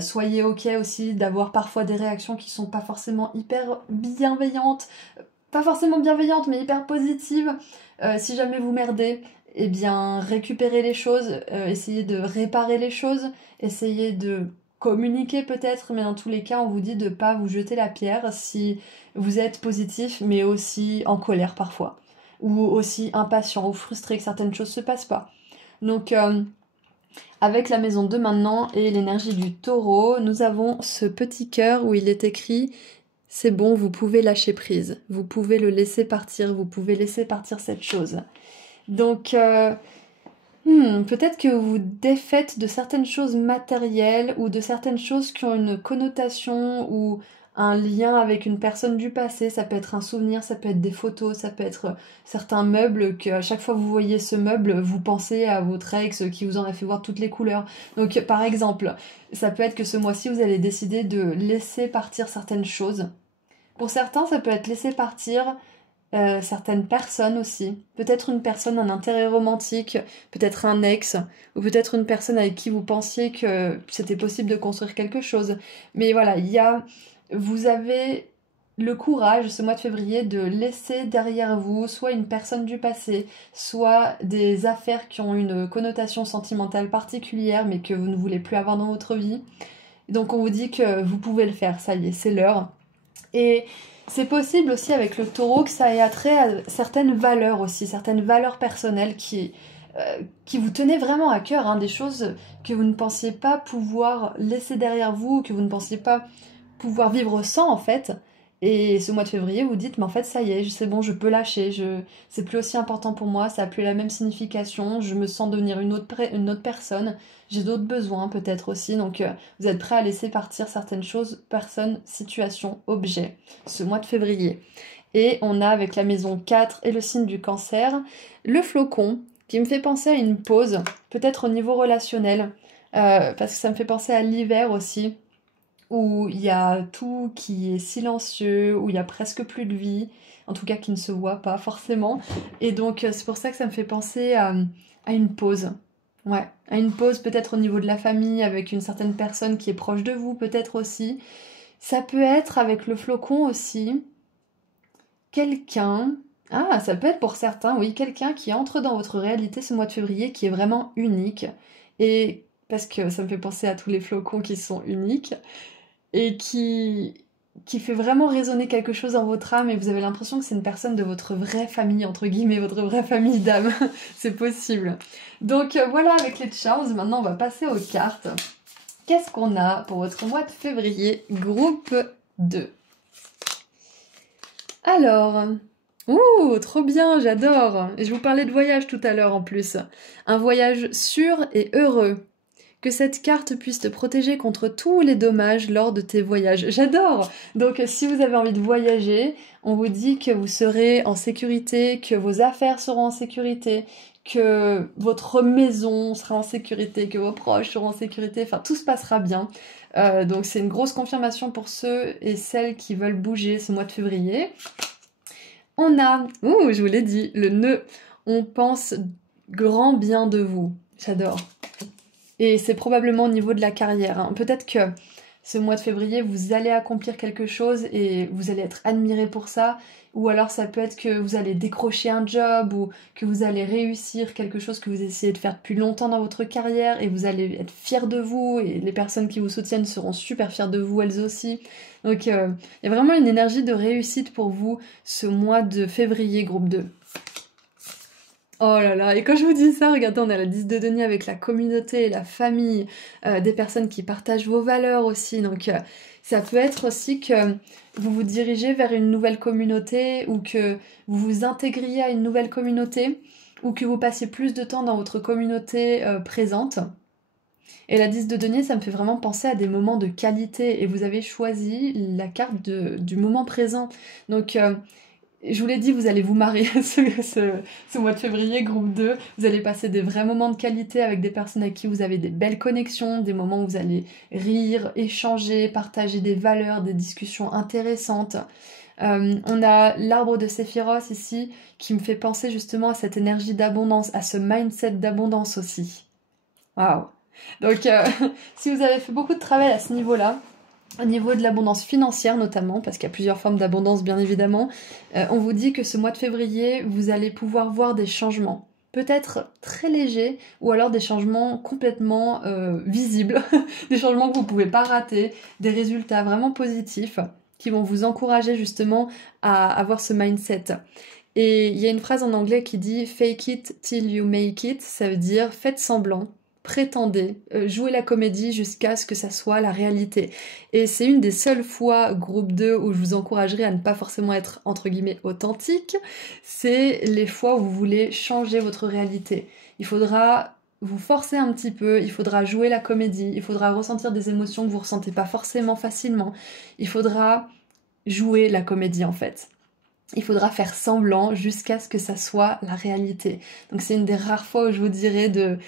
Soyez ok aussi d'avoir parfois des réactions qui sont pas forcément hyper bienveillantes, pas forcément bienveillantes mais hyper positives. Si jamais vous merdez, eh bien récupérez les choses, essayez de réparer les choses, essayez de communiquer peut-être, mais dans tous les cas on vous dit de pas vous jeter la pierre si vous êtes positif mais aussi en colère parfois ou aussi impatient ou frustré que certaines choses se passent pas. Donc avec la maison 2 maintenant et l'énergie du taureau, nous avons ce petit cœur où il est écrit « C'est bon, vous pouvez lâcher prise, vous pouvez le laisser partir, vous pouvez laisser partir cette chose. » Donc peut-être que vous défaites de certaines choses matérielles ou de certaines choses qui ont une connotation ou un lien avec une personne du passé, ça peut être un souvenir, ça peut être des photos, ça peut être certains meubles que à chaque fois que vous voyez ce meuble, vous pensez à votre ex qui vous en a fait voir toutes les couleurs. Donc par exemple, ça peut être que ce mois-ci, vous allez décider de laisser partir certaines choses. Pour certains, ça peut être laisser partir certaines personnes aussi. Peut-être une personne, un intérêt romantique, peut-être un ex, ou peut-être une personne avec qui vous pensiez que c'était possible de construire quelque chose. Mais voilà, vous avez le courage ce mois de février de laisser derrière vous soit une personne du passé, soit des affaires qui ont une connotation sentimentale particulière mais que vous ne voulez plus avoir dans votre vie. Donc on vous dit que vous pouvez le faire, ça y est, c'est l'heure. Et c'est possible aussi avec le taureau que ça ait attrait à certaines valeurs aussi, certaines valeurs personnelles qui vous tenaient vraiment à cœur, hein, des choses que vous ne pensiez pas pouvoir laisser derrière vous, que vous ne pensiez pas pouvoir vivre sans en fait. Et ce mois de février, vous dites, mais en fait, ça y est, c'est bon, je peux lâcher, c'est plus aussi important pour moi, ça a plus la même signification, je me sens devenir une autre personne, j'ai d'autres besoins peut-être aussi, donc vous êtes prêt à laisser partir certaines choses, personnes, situations, objets, ce mois de février. Et on a avec la maison 4 et le signe du cancer, le flocon, qui me fait penser à une pause, peut-être au niveau relationnel, parce que ça me fait penser à l'hiver aussi, où il y a tout qui est silencieux, où il y a presque plus de vie, en tout cas qui ne se voit pas forcément. Et donc c'est pour ça que ça me fait penser à une pause. Ouais, à une pause peut-être au niveau de la famille, avec une certaine personne qui est proche de vous, peut-être aussi. Ça peut être avec le flocon aussi, quelqu'un... Ah, ça peut être pour certains, oui, quelqu'un qui entre dans votre réalité ce mois de février, qui est vraiment unique. Et parce que ça me fait penser à tous les flocons qui sont uniques et qui fait vraiment résonner quelque chose dans votre âme et vous avez l'impression que c'est une personne de votre vraie famille, entre guillemets, votre vraie famille d'âme. C'est possible. Donc voilà avec les charms, maintenant on va passer aux cartes. Qu'est-ce qu'on a pour votre mois de février, groupe 2? Alors... Ouh, trop bien, j'adore. Et je vous parlais de voyage tout à l'heure en plus. Un voyage sûr et heureux. Que cette carte puisse te protéger contre tous les dommages lors de tes voyages. J'adore! Donc si vous avez envie de voyager, on vous dit que vous serez en sécurité, que vos affaires seront en sécurité, que votre maison sera en sécurité, que vos proches seront en sécurité, enfin tout se passera bien. Donc c'est une grosse confirmation pour ceux et celles qui veulent bouger ce mois de février. On a, ouh, je vous l'ai dit, le nœud. On pense grand bien de vous. J'adore. Et c'est probablement au niveau de la carrière, hein. Peut-être que ce mois de février, vous allez accomplir quelque chose et vous allez être admiré pour ça. Ou alors ça peut être que vous allez décrocher un job ou que vous allez réussir quelque chose que vous essayez de faire depuis longtemps dans votre carrière et vous allez être fiers de vous et les personnes qui vous soutiennent seront super fières de vous elles aussi. Donc il y a vraiment une énergie de réussite pour vous ce mois de février, groupe 2. Oh là là, et quand je vous dis ça, regardez, on a la 10 de denier avec la communauté, la famille, des personnes qui partagent vos valeurs aussi. Donc ça peut être aussi que vous vous dirigez vers une nouvelle communauté ou que vous vous intégriez à une nouvelle communauté ou que vous passiez plus de temps dans votre communauté présente. Et la 10 de denier, ça me fait vraiment penser à des moments de qualité et vous avez choisi la carte du moment présent. Donc... je vous l'ai dit, vous allez vous marrer ce mois de février, groupe 2. Vous allez passer des vrais moments de qualité avec des personnes avec qui vous avez des belles connexions, des moments où vous allez rire, échanger, partager des valeurs, des discussions intéressantes. On a l'arbre de Séphiros ici qui me fait penser justement à cette énergie d'abondance, à ce mindset d'abondance aussi. Waouh! Donc si vous avez fait beaucoup de travail à ce niveau-là, au niveau de l'abondance financière notamment, parce qu'il y a plusieurs formes d'abondance bien évidemment, on vous dit que ce mois de février, vous allez pouvoir voir des changements. Peut-être très légers, ou alors des changements complètement visibles, des changements que vous ne pouvez pas rater, des résultats vraiment positifs qui vont vous encourager justement à avoir ce mindset. Et il y a une phrase en anglais qui dit « fake it till you make it », ça veut dire « faites semblant ». Prétendez, jouez la comédie jusqu'à ce que ça soit la réalité. Et c'est une des seules fois, groupe 2, où je vous encouragerai à ne pas forcément être, entre guillemets, authentique, c'est les fois où vous voulez changer votre réalité. Il faudra vous forcer un petit peu, il faudra jouer la comédie, il faudra ressentir des émotions que vous ressentez pas forcément facilement, il faudra jouer la comédie en fait. Il faudra faire semblant jusqu'à ce que ça soit la réalité. Donc c'est une des rares fois où je vous dirais de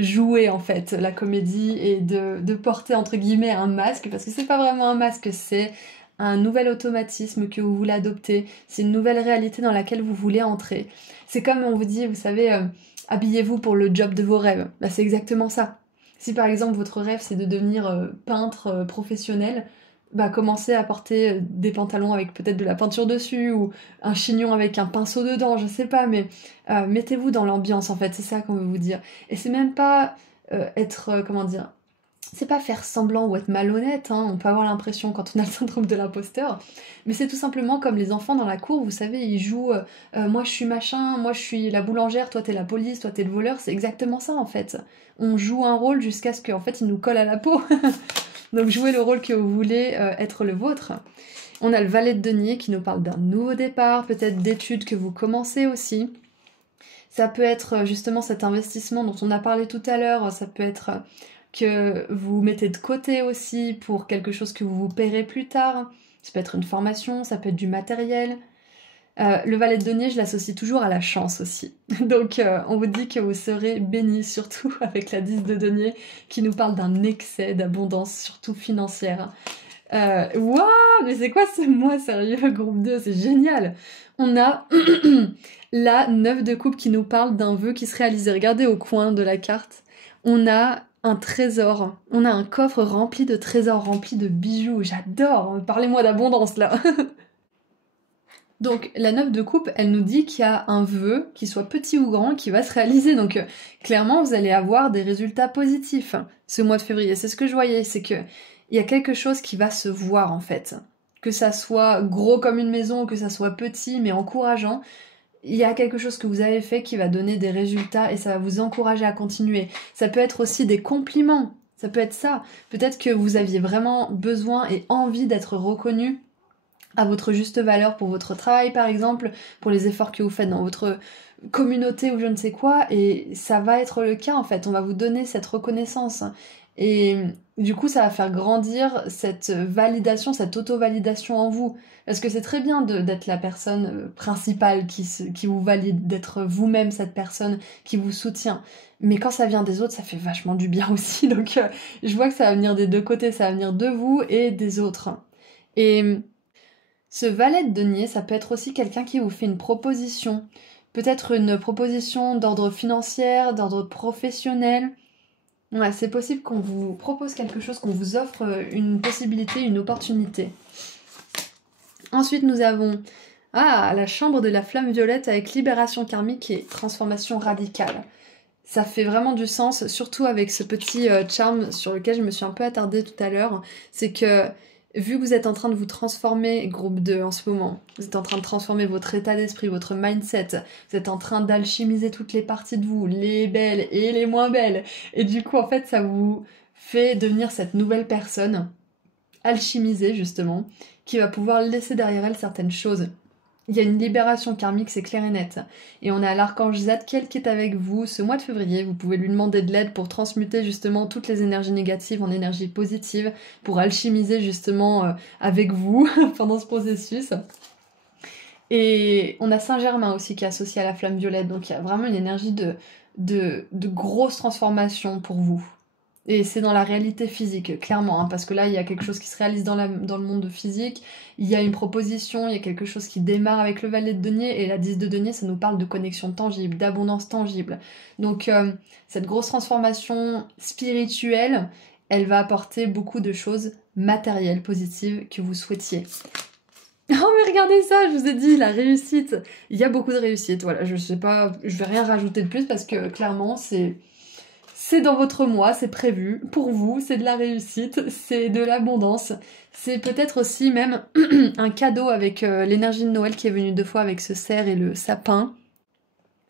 jouer en fait la comédie et de porter entre guillemets un masque, parce que c'est pas vraiment un masque, c'est un nouvel automatisme que vous voulez adopter, c'est une nouvelle réalité dans laquelle vous voulez entrer. C'est comme on vous dit, vous savez, habillez-vous pour le job de vos rêves. Bah, c'est exactement ça. Si par exemple votre rêve c'est de devenir peintre professionnel, bah commencez à porter des pantalons avec peut-être de la peinture dessus ou un chignon avec un pinceau dedans, je sais pas, mais mettez-vous dans l'ambiance en fait, c'est ça qu'on veut vous dire. Et c'est même pas comment dire, c'est pas faire semblant ou être malhonnête, hein, on peut avoir l'impression quand on a le syndrome de l'imposteur, mais c'est tout simplement comme les enfants dans la cour, vous savez, ils jouent moi je suis machin, moi je suis la boulangère, toi t'es la police, toi t'es le voleur, c'est exactement ça en fait. On joue un rôle jusqu'à ce qu'en fait il nous colle à la peau. Donc jouez le rôle que vous voulez être le vôtre. On a le valet de denier qui nous parle d'un nouveau départ, peut-être d'études que vous commencez aussi. Ça peut être justement cet investissement dont on a parlé tout à l'heure, ça peut être que vous mettez de côté aussi pour quelque chose que vous vous paierez plus tard. Ça peut être une formation, ça peut être du matériel. Le valet de denier, je l'associe toujours à la chance aussi. Donc on vous dit que vous serez bénis, surtout avec la 10 de denier qui nous parle d'un excès d'abondance, surtout financière. Waouh, mais c'est quoi ce mois sérieux, groupe 2, c'est génial. On a la 9 de coupe qui nous parle d'un vœu qui se réalise. Regardez au coin de la carte, on a un trésor, on a un coffre rempli de trésors, rempli de bijoux, j'adore, parlez-moi d'abondance là. Donc la 9 de coupe, elle nous dit qu'il y a un vœu, qu'il soit petit ou grand, qui va se réaliser. Donc clairement, vous allez avoir des résultats positifs ce mois de février. C'est ce que je voyais, c'est que il y a quelque chose qui va se voir en fait. Que ça soit gros comme une maison ou que ça soit petit mais encourageant, il y a quelque chose que vous avez fait qui va donner des résultats et ça va vous encourager à continuer. Ça peut être aussi des compliments, ça peut être ça. Peut-être que vous aviez vraiment besoin et envie d'être reconnu à votre juste valeur pour votre travail par exemple, pour les efforts que vous faites dans votre communauté ou je ne sais quoi, et ça va être le cas en fait, on va vous donner cette reconnaissance. Et du coup ça va faire grandir cette validation, cette auto-validation en vous. Parce que c'est très bien d'être la personne principale qui vous valide, d'être vous-même cette personne qui vous soutient. Mais quand ça vient des autres, ça fait vachement du bien aussi. Donc je vois que ça va venir des deux côtés, ça va venir de vous et des autres. Et ce valet de denier, ça peut être aussi quelqu'un qui vous fait une proposition. Peut-être une proposition d'ordre financier, d'ordre professionnel. Ouais, c'est possible qu'on vous propose quelque chose, qu'on vous offre une possibilité, une opportunité. Ensuite, nous avons la chambre de la flamme violette avec libération karmique et transformation radicale. Ça fait vraiment du sens, surtout avec ce petit charme sur lequel je me suis un peu attardée tout à l'heure. C'est que vu que vous êtes en train de vous transformer, groupe 2 en ce moment, vous êtes en train de transformer votre état d'esprit, votre mindset, vous êtes en train d'alchimiser toutes les parties de vous, les belles et les moins belles, et du coup en fait ça vous fait devenir cette nouvelle personne, alchimisée justement, qui va pouvoir laisser derrière elle certaines choses. Il y a une libération karmique, c'est clair et net. Et on a l'archange Zadkiel qui est avec vous ce mois de février. Vous pouvez lui demander de l'aide pour transmuter justement toutes les énergies négatives en énergies positives, pour alchimiser justement avec vous pendant ce processus. Et on a Saint-Germain aussi qui est associé à la flamme violette, donc il y a vraiment une énergie de grosse transformation pour vous. Et c'est dans la réalité physique, clairement, hein, parce que là, il y a quelque chose qui se réalise dans le monde physique, il y a une proposition, il y a quelque chose qui démarre avec le valet de denier, et la 10 de denier, ça nous parle de connexion tangible, d'abondance tangible. Donc, cette grosse transformation spirituelle, elle va apporter beaucoup de choses matérielles, positives, que vous souhaitiez. Oh mais regardez ça, je vous ai dit, la réussite. Il y a beaucoup de réussite, voilà, je sais pas, je vais rien rajouter de plus, parce que clairement, c'est dans votre mois, c'est prévu. Pour vous, c'est de la réussite, c'est de l'abondance. C'est peut-être aussi même un cadeau avec l'énergie de Noël qui est venue 2 fois avec ce cerf et le sapin.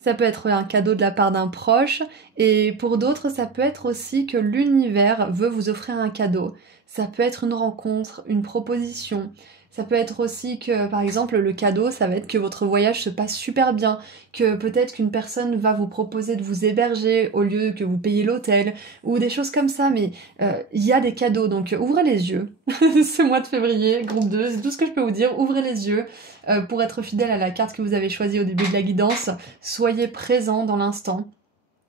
Ça peut être un cadeau de la part d'un proche. Et pour d'autres, ça peut être aussi que l'univers veut vous offrir un cadeau. ça peut être une rencontre, une proposition. Ça peut être aussi que, par exemple, le cadeau, ça va être que votre voyage se passe super bien, que peut-être qu'une personne va vous proposer de vous héberger au lieu que vous payiez l'hôtel, ou des choses comme ça, mais il y a des cadeaux, donc ouvrez les yeux. Ce mois de février, groupe 2, c'est tout ce que je peux vous dire, ouvrez les yeux pour être fidèle à la carte que vous avez choisie au début de la guidance. Soyez présent dans l'instant,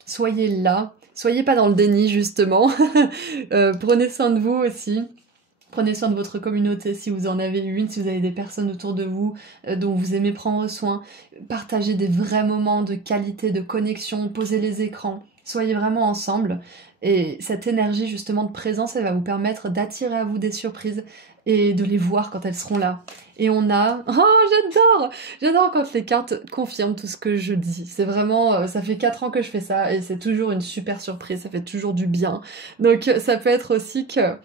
soyez là, soyez pas dans le déni justement, prenez soin de vous aussi. Prenez soin de votre communauté si vous en avez une, si vous avez des personnes autour de vous dont vous aimez prendre soin. Partagez des vrais moments de qualité, de connexion, posez les écrans. Soyez vraiment ensemble. Et cette énergie justement de présence, elle va vous permettre d'attirer à vous des surprises et de les voir quand elles seront là. Et on a... Oh, j'adore quand les cartes confirment tout ce que je dis. C'est vraiment... ça fait 4 ans que je fais ça et c'est toujours une super surprise, ça fait toujours du bien. Donc ça peut être aussi que...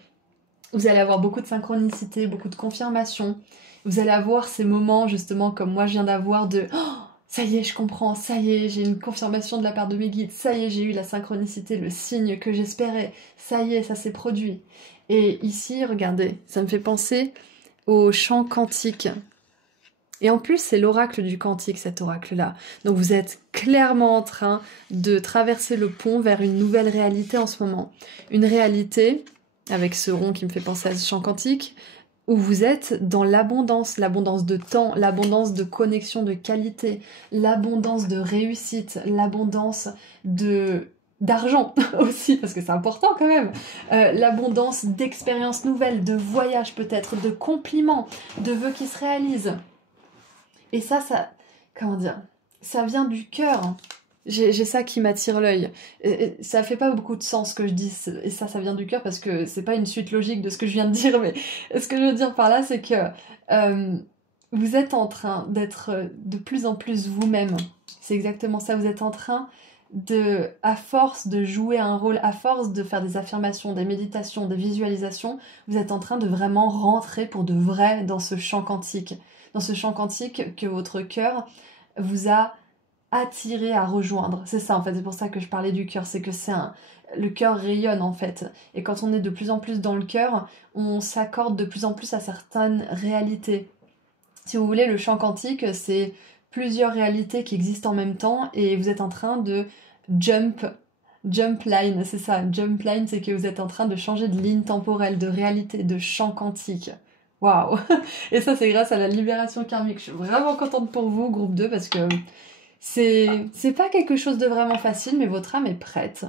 Vous allez avoir beaucoup de synchronicité, beaucoup de confirmation. Vous allez avoir ces moments, justement, comme moi je viens d'avoir, de oh, ça y est, je comprends, ça y est, j'ai une confirmation de la part de mes guides, ça y est, j'ai eu la synchronicité, le signe que j'espérais, ça y est, ça s'est produit. Et ici, regardez, ça me fait penser au chant quantique. Et en plus, c'est l'oracle du quantique, cet oracle-là. Donc vous êtes clairement en train de traverser le pont vers une nouvelle réalité en ce moment. Une réalité... avec ce rond qui me fait penser à ce chant quantique, où vous êtes dans l'abondance de temps, l'abondance de connexion de qualité, l'abondance de réussite, l'abondance d'argent aussi, parce que c'est important quand même, l'abondance d'expériences nouvelles, de voyages peut-être, de compliments, de vœux qui se réalisent. Et ça, comment dire, ça vient du cœur. J'ai ça qui m'attire l'œil. Ça fait pas beaucoup de sens ce que je dis, et ça vient du cœur parce que c'est pas une suite logique de ce que je viens de dire, mais ce que je veux dire par là, c'est que vous êtes en train d'être de plus en plus vous-même. C'est exactement ça, vous êtes en train de, à force de jouer un rôle, à force de faire des affirmations, des méditations, des visualisations, vous êtes en train de vraiment rentrer pour de vrai dans ce champ quantique. Dans ce champ quantique que votre cœur vous a attiré à rejoindre. C'est ça en fait, c'est pour ça que je parlais du cœur, c'est que le cœur rayonne en fait. Et quand on est de plus en plus dans le cœur, on s'accorde de plus en plus à certaines réalités. Si vous voulez, le champ quantique, c'est plusieurs réalités qui existent en même temps et vous êtes en train de jump line, c'est ça. Jump line, c'est que vous êtes en train de changer de ligne temporelle, de réalité, de champ quantique. Waouh! Et ça, c'est grâce à la libération karmique. Je suis vraiment contente pour vous, groupe 2, parce que c'est pas quelque chose de vraiment facile, mais votre âme est prête.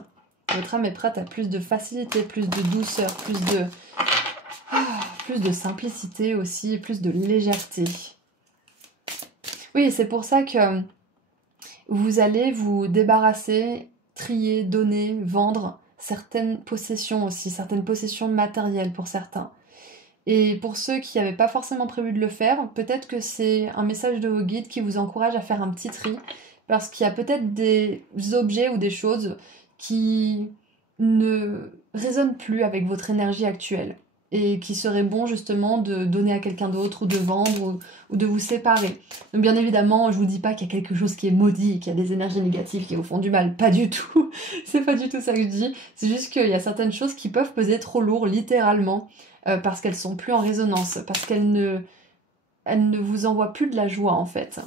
Votre âme est prête à plus de facilité, plus de douceur, plus de simplicité aussi, plus de légèreté. Oui, c'est pour ça que vous allez vous débarrasser, trier, donner, vendre certaines possessions aussi, certaines possessions matérielles pour certains. Et pour ceux qui n'avaient pas forcément prévu de le faire, peut-être que c'est un message de vos guides qui vous encourage à faire un petit tri, parce qu'il y a peut-être des objets ou des choses qui ne résonnent plus avec votre énergie actuelle, et qui serait bon justement de donner à quelqu'un d'autre, ou de vendre, ou de vous séparer. Donc bien évidemment, je vous dis pas qu'il y a quelque chose qui est maudit, qu'il y a des énergies négatives qui vous font du mal, pas du tout, c'est pas du tout ça que je dis, c'est juste qu'il y a certaines choses qui peuvent peser trop lourd, littéralement, parce qu'elles sont plus en résonance, parce qu'elles ne vous envoient plus de la joie en fait.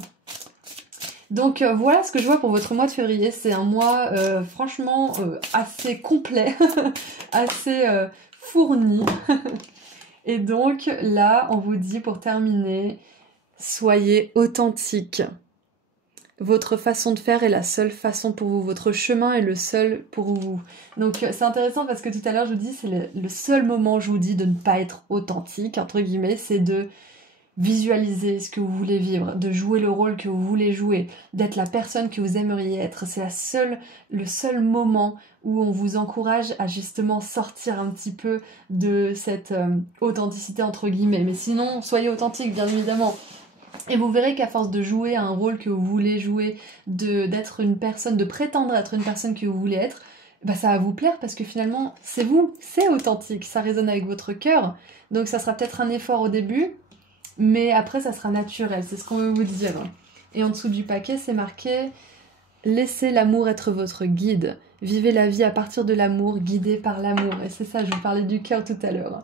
Donc voilà ce que je vois pour votre mois de février, c'est un mois franchement assez complet, assez fourni. Et donc là on vous dit pour terminer, soyez authentique. Votre façon de faire est la seule façon pour vous. Votre chemin est le seul pour vous. Donc c'est intéressant parce que tout à l'heure je vous dis, c'est le seul moment où je vous dis de ne pas être authentique, entre guillemets, c'est de visualiser ce que vous voulez vivre, de jouer le rôle que vous voulez jouer, d'être la personne que vous aimeriez être. C'est le seul moment où on vous encourage à justement sortir un petit peu de cette authenticité, entre guillemets. Mais sinon, soyez authentique, bien évidemment. Et vous verrez qu'à force de jouer un rôle que vous voulez jouer, d'être une personne, de prétendre être une personne que vous voulez être, bah ça va vous plaire parce que finalement, c'est vous, c'est authentique, ça résonne avec votre cœur. Donc ça sera peut-être un effort au début, mais après ça sera naturel, c'est ce qu'on veut vous dire. Et en dessous du paquet, c'est marqué Laissez l'amour être votre guide. Vivez la vie à partir de l'amour, guidé par l'amour. Et c'est ça, je vous parlais du cœur tout à l'heure.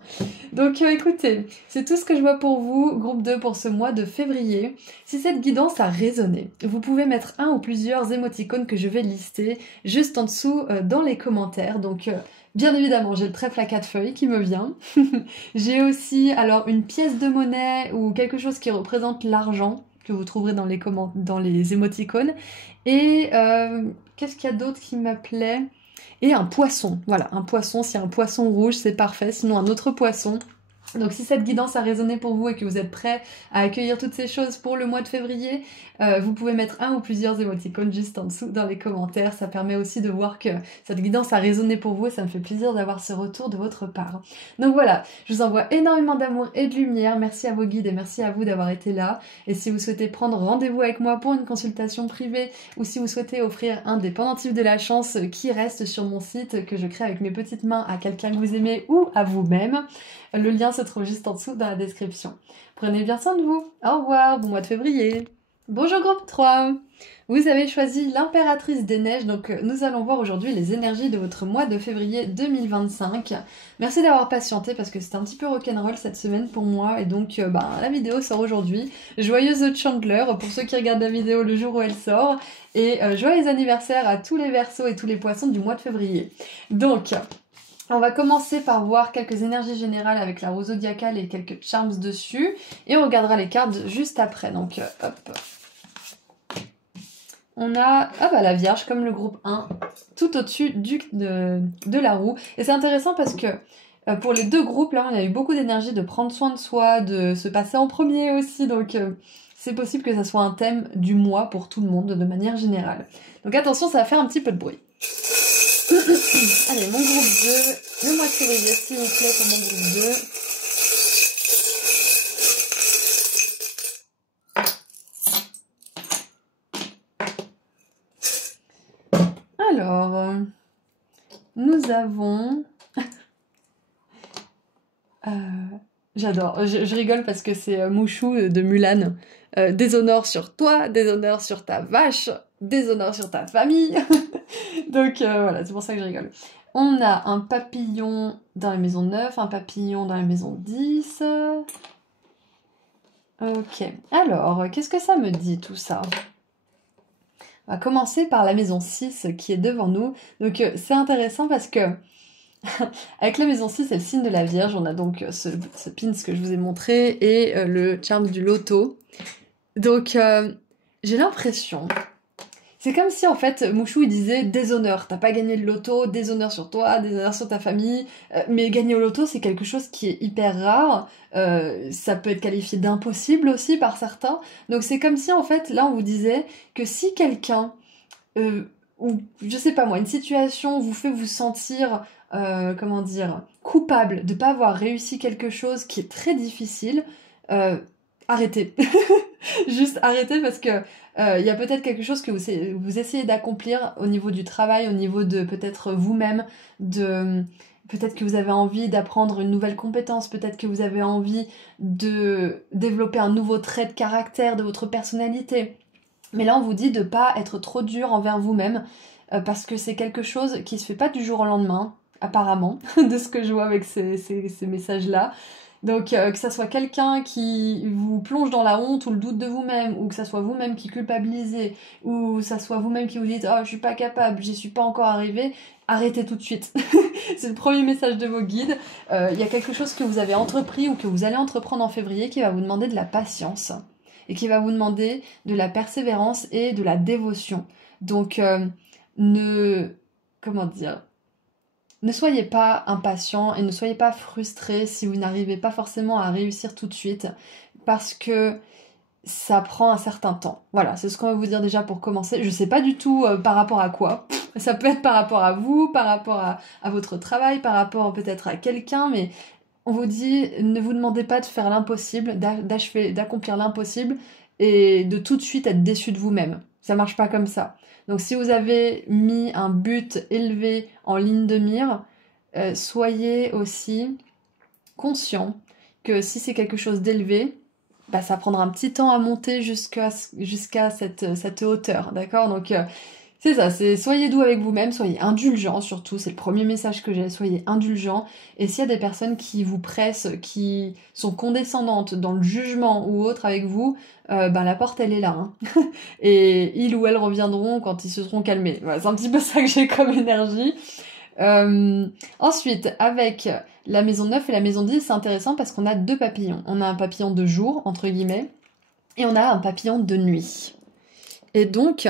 Donc écoutez, c'est tout ce que je vois pour vous, groupe 2 pour ce mois de février. Si cette guidance a résonné, vous pouvez mettre un ou plusieurs émoticônes que je vais lister juste en dessous dans les commentaires. Donc bien évidemment, j'ai le trèfle à 4 feuilles qui me vient. J'ai aussi alors une pièce de monnaie ou quelque chose qui représente l'argent que vous trouverez dans les émoticônes. Et qu'est-ce qu'il y a d'autre qui m'appelait? Et un poisson, voilà, un poisson, si un poisson rouge c'est parfait, sinon un autre poisson. Donc si cette guidance a résonné pour vous et que vous êtes prêts à accueillir toutes ces choses pour le mois de février, vous pouvez mettre un ou plusieurs émoticônes juste en dessous dans les commentaires. Ça permet aussi de voir que cette guidance a résonné pour vous et ça me fait plaisir d'avoir ce retour de votre part. Donc voilà, je vous envoie énormément d'amour et de lumière. Merci à vos guides et merci à vous d'avoir été là. Et si vous souhaitez prendre rendez-vous avec moi pour une consultation privée ou si vous souhaitez offrir un des pendentifs de la chance qui reste sur mon site que je crée avec mes petites mains à quelqu'un que vous aimez ou à vous-même, le lien se trouve juste en dessous dans la description. Prenez bien soin de vous. Au revoir, bon mois de février. Bonjour groupe 3. Vous avez choisi l'impératrice des neiges, donc nous allons voir aujourd'hui les énergies de votre mois de février 2025. Merci d'avoir patienté parce que c'était un petit peu rock'n'roll cette semaine pour moi et donc la vidéo sort aujourd'hui. Joyeuse Chandler pour ceux qui regardent la vidéo le jour où elle sort et joyeux anniversaire à tous les Verseaux et tous les poissons du mois de février. Donc on va commencer par voir quelques énergies générales avec la roue zodiacale et quelques charms dessus. Et on regardera les cartes juste après. Donc, hop. On a la Vierge comme le groupe 1, tout au-dessus de la roue. Et c'est intéressant parce que pour les deux groupes, là, on a eu beaucoup d'énergie de prendre soin de soi, de se passer en premier aussi. Donc, c'est possible que ça soit un thème du mois pour tout le monde de manière générale. Donc attention, ça va faire un petit peu de bruit. Allez, mon groupe 2, le mois de février, s'il vous plaît, pour mon groupe 2. Alors, nous avons... J'adore, je rigole parce que c'est Mouchou de Mulan. Déshonneur sur toi, déshonneur sur ta vache, déshonneur sur ta famille. Donc voilà, c'est pour ça que je rigole. On a un papillon dans la maison 9, un papillon dans la maison 10. Ok, alors, qu'est-ce que ça me dit tout ça? On va commencer par la maison 6 qui est devant nous. Donc c'est intéressant parce que avec la maison 6 c'est le signe de la Vierge. On a donc ce pins que je vous ai montré et le charme du loto. Donc j'ai l'impression... C'est comme si en fait Mouchou il disait déshonneur, t'as pas gagné le loto, déshonneur sur toi, déshonneur sur ta famille, mais gagner au loto c'est quelque chose qui est hyper rare, ça peut être qualifié d'impossible aussi par certains, donc c'est comme si en fait là on vous disait que si quelqu'un, ou je sais pas moi, une situation vous fait vous sentir, coupable de pas avoir réussi quelque chose qui est très difficile, arrêtez. Juste arrêtez parce que il y a peut-être quelque chose que vous essayez d'accomplir au niveau du travail, au niveau de peut-être vous-même, peut-être que vous avez envie d'apprendre une nouvelle compétence, peut-être que vous avez envie de développer un nouveau trait de caractère de votre personnalité. Mais là, on vous dit de pas être trop dur envers vous-même parce que c'est quelque chose qui se fait pas du jour au lendemain, apparemment, de ce que je vois avec ces messages-là. Donc que ça soit quelqu'un qui vous plonge dans la honte ou le doute de vous-même, ou que ça soit vous-même qui culpabilisez, ou ça soit vous-même qui vous dites « Oh, je suis pas capable, j'y suis pas encore arrivé », arrêtez tout de suite. C'est le premier message de vos guides. Il y a quelque chose que vous avez entrepris ou que vous allez entreprendre en février qui va vous demander de la patience et qui va vous demander de la persévérance et de la dévotion. Donc ne soyez pas impatient et ne soyez pas frustré si vous n'arrivez pas forcément à réussir tout de suite parce que ça prend un certain temps. Voilà, c'est ce qu'on va vous dire déjà pour commencer. Je sais pas du tout par rapport à quoi. Ça peut être par rapport à vous, par rapport à votre travail, par rapport peut-être à quelqu'un, mais on vous dit ne vous demandez pas de faire l'impossible, d'accomplir l'impossible et de tout de suite être déçu de vous-même. Ça marche pas comme ça. Donc si vous avez mis un but élevé en ligne de mire, soyez aussi conscient que si c'est quelque chose d'élevé, ça prendra un petit temps à monter jusqu'à cette hauteur, d'accord? Donc C'est ça, c'est soyez doux avec vous-même, soyez indulgents surtout, c'est le premier message que j'ai, soyez indulgents. Et s'il y a des personnes qui vous pressent, qui sont condescendantes dans le jugement ou autre avec vous, ben la porte elle est là. Hein. Et ils ou elles reviendront quand ils se seront calmés. Voilà, c'est un petit peu ça que j'ai comme énergie. Ensuite, avec la maison 9 et la maison 10, c'est intéressant parce qu'on a deux papillons. On a un papillon de jour, entre guillemets, et on a un papillon de nuit. Et donc,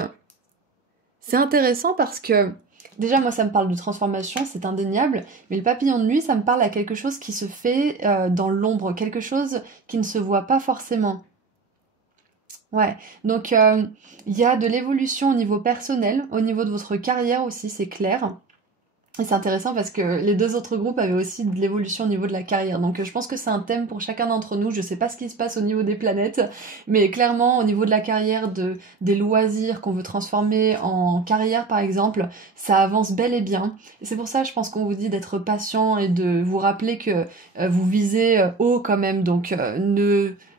c'est intéressant parce que, déjà, moi, ça me parle de transformation, c'est indéniable, mais le papillon de nuit, ça me parle à quelque chose qui se fait dans l'ombre, quelque chose qui ne se voit pas forcément. Ouais, donc il y a de l'évolution au niveau personnel, au niveau de votre carrière aussi, c'est clair. Et c'est intéressant parce que les deux autres groupes avaient aussi de l'évolution au niveau de la carrière. Donc je pense que c'est un thème pour chacun d'entre nous. Je sais pas ce qui se passe au niveau des planètes, mais clairement au niveau de la carrière, des loisirs qu'on veut transformer en carrière par exemple, ça avance bel et bien. Et c'est pour ça je pense qu'on vous dit d'être patient et de vous rappeler que vous visez haut quand même. Donc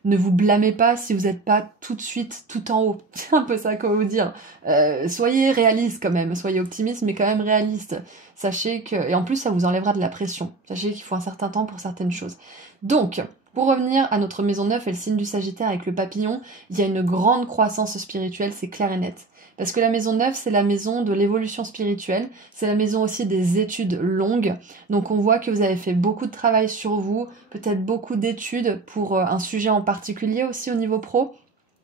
ne vous blâmez pas si vous n'êtes pas tout de suite tout en haut. C'est un peu ça qu'on va vous dire. Soyez réaliste quand même, soyez optimiste mais quand même réaliste. Sachez que... Et en plus, ça vous enlèvera de la pression. Sachez qu'il faut un certain temps pour certaines choses. Donc, pour revenir à notre maison 9 et le signe du Sagittaire avec le papillon, il y a une grande croissance spirituelle, c'est clair et net. Parce que la maison 9, c'est la maison de l'évolution spirituelle, c'est la maison aussi des études longues. Donc on voit que vous avez fait beaucoup de travail sur vous, peut-être beaucoup d'études pour un sujet en particulier aussi au niveau pro.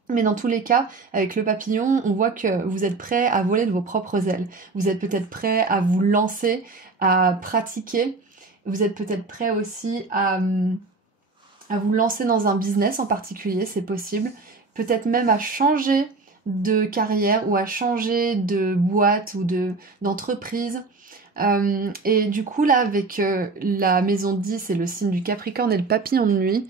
Mais dans tous les cas, avec le papillon, on voit que vous êtes prêt à voler de vos propres ailes. Vous êtes peut-être prêt à vous lancer, à pratiquer. Vous êtes peut-être prêt aussi à vous lancer dans un business en particulier, c'est possible. Peut-être même à changer de carrière ou à changer de boîte ou d'entreprise. Et du coup, là, avec la maison 10 et le signe du Capricorne et le papillon de nuit,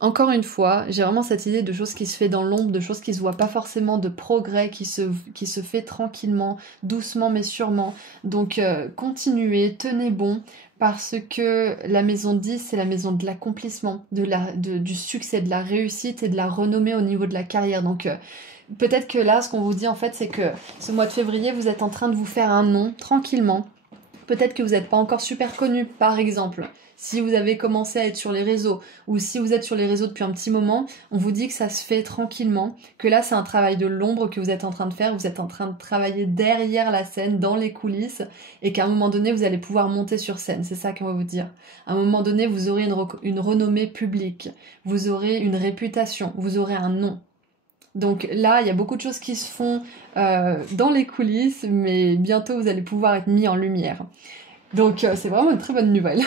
encore une fois, j'ai vraiment cette idée de choses qui se fait dans l'ombre, de choses qui se voient pas forcément, de progrès qui se fait tranquillement, doucement mais sûrement. Donc continuez, tenez bon, parce que la maison 10, c'est la maison de l'accomplissement, du succès, de la réussite et de la renommée au niveau de la carrière. Donc peut-être que là, ce qu'on vous dit en fait, c'est que ce mois de février, vous êtes en train de vous faire un nom, tranquillement. Peut-être que vous n'êtes pas encore super connu, par exemple. Si vous avez commencé à être sur les réseaux, ou si vous êtes sur les réseaux depuis un petit moment, on vous dit que ça se fait tranquillement, que là c'est un travail de l'ombre que vous êtes en train de faire, vous êtes en train de travailler derrière la scène, dans les coulisses, et qu'à un moment donné vous allez pouvoir monter sur scène, c'est ça qu'on va vous dire. À un moment donné vous aurez une renommée publique, vous aurez une réputation, vous aurez un nom. Donc là, il y a beaucoup de choses qui se font dans les coulisses, mais bientôt vous allez pouvoir être mis en lumière. Donc c'est vraiment une très bonne nouvelle.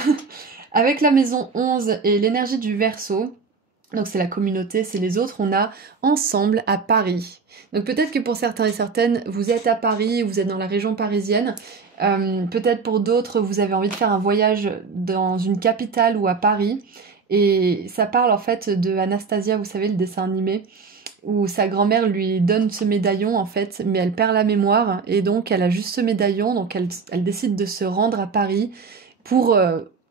Avec la maison 11 et l'énergie du Verseau, donc c'est la communauté, c'est les autres, on a ensemble à Paris. Donc peut-être que pour certains et certaines, vous êtes à Paris, vous êtes dans la région parisienne. Peut-être pour d'autres, vous avez envie de faire un voyage dans une capitale ou à Paris. Et ça parle en fait de Anastasia, vous savez, le dessin animé, où sa grand-mère lui donne ce médaillon en fait, mais elle perd la mémoire et donc elle a juste ce médaillon, donc elle décide de se rendre à Paris pour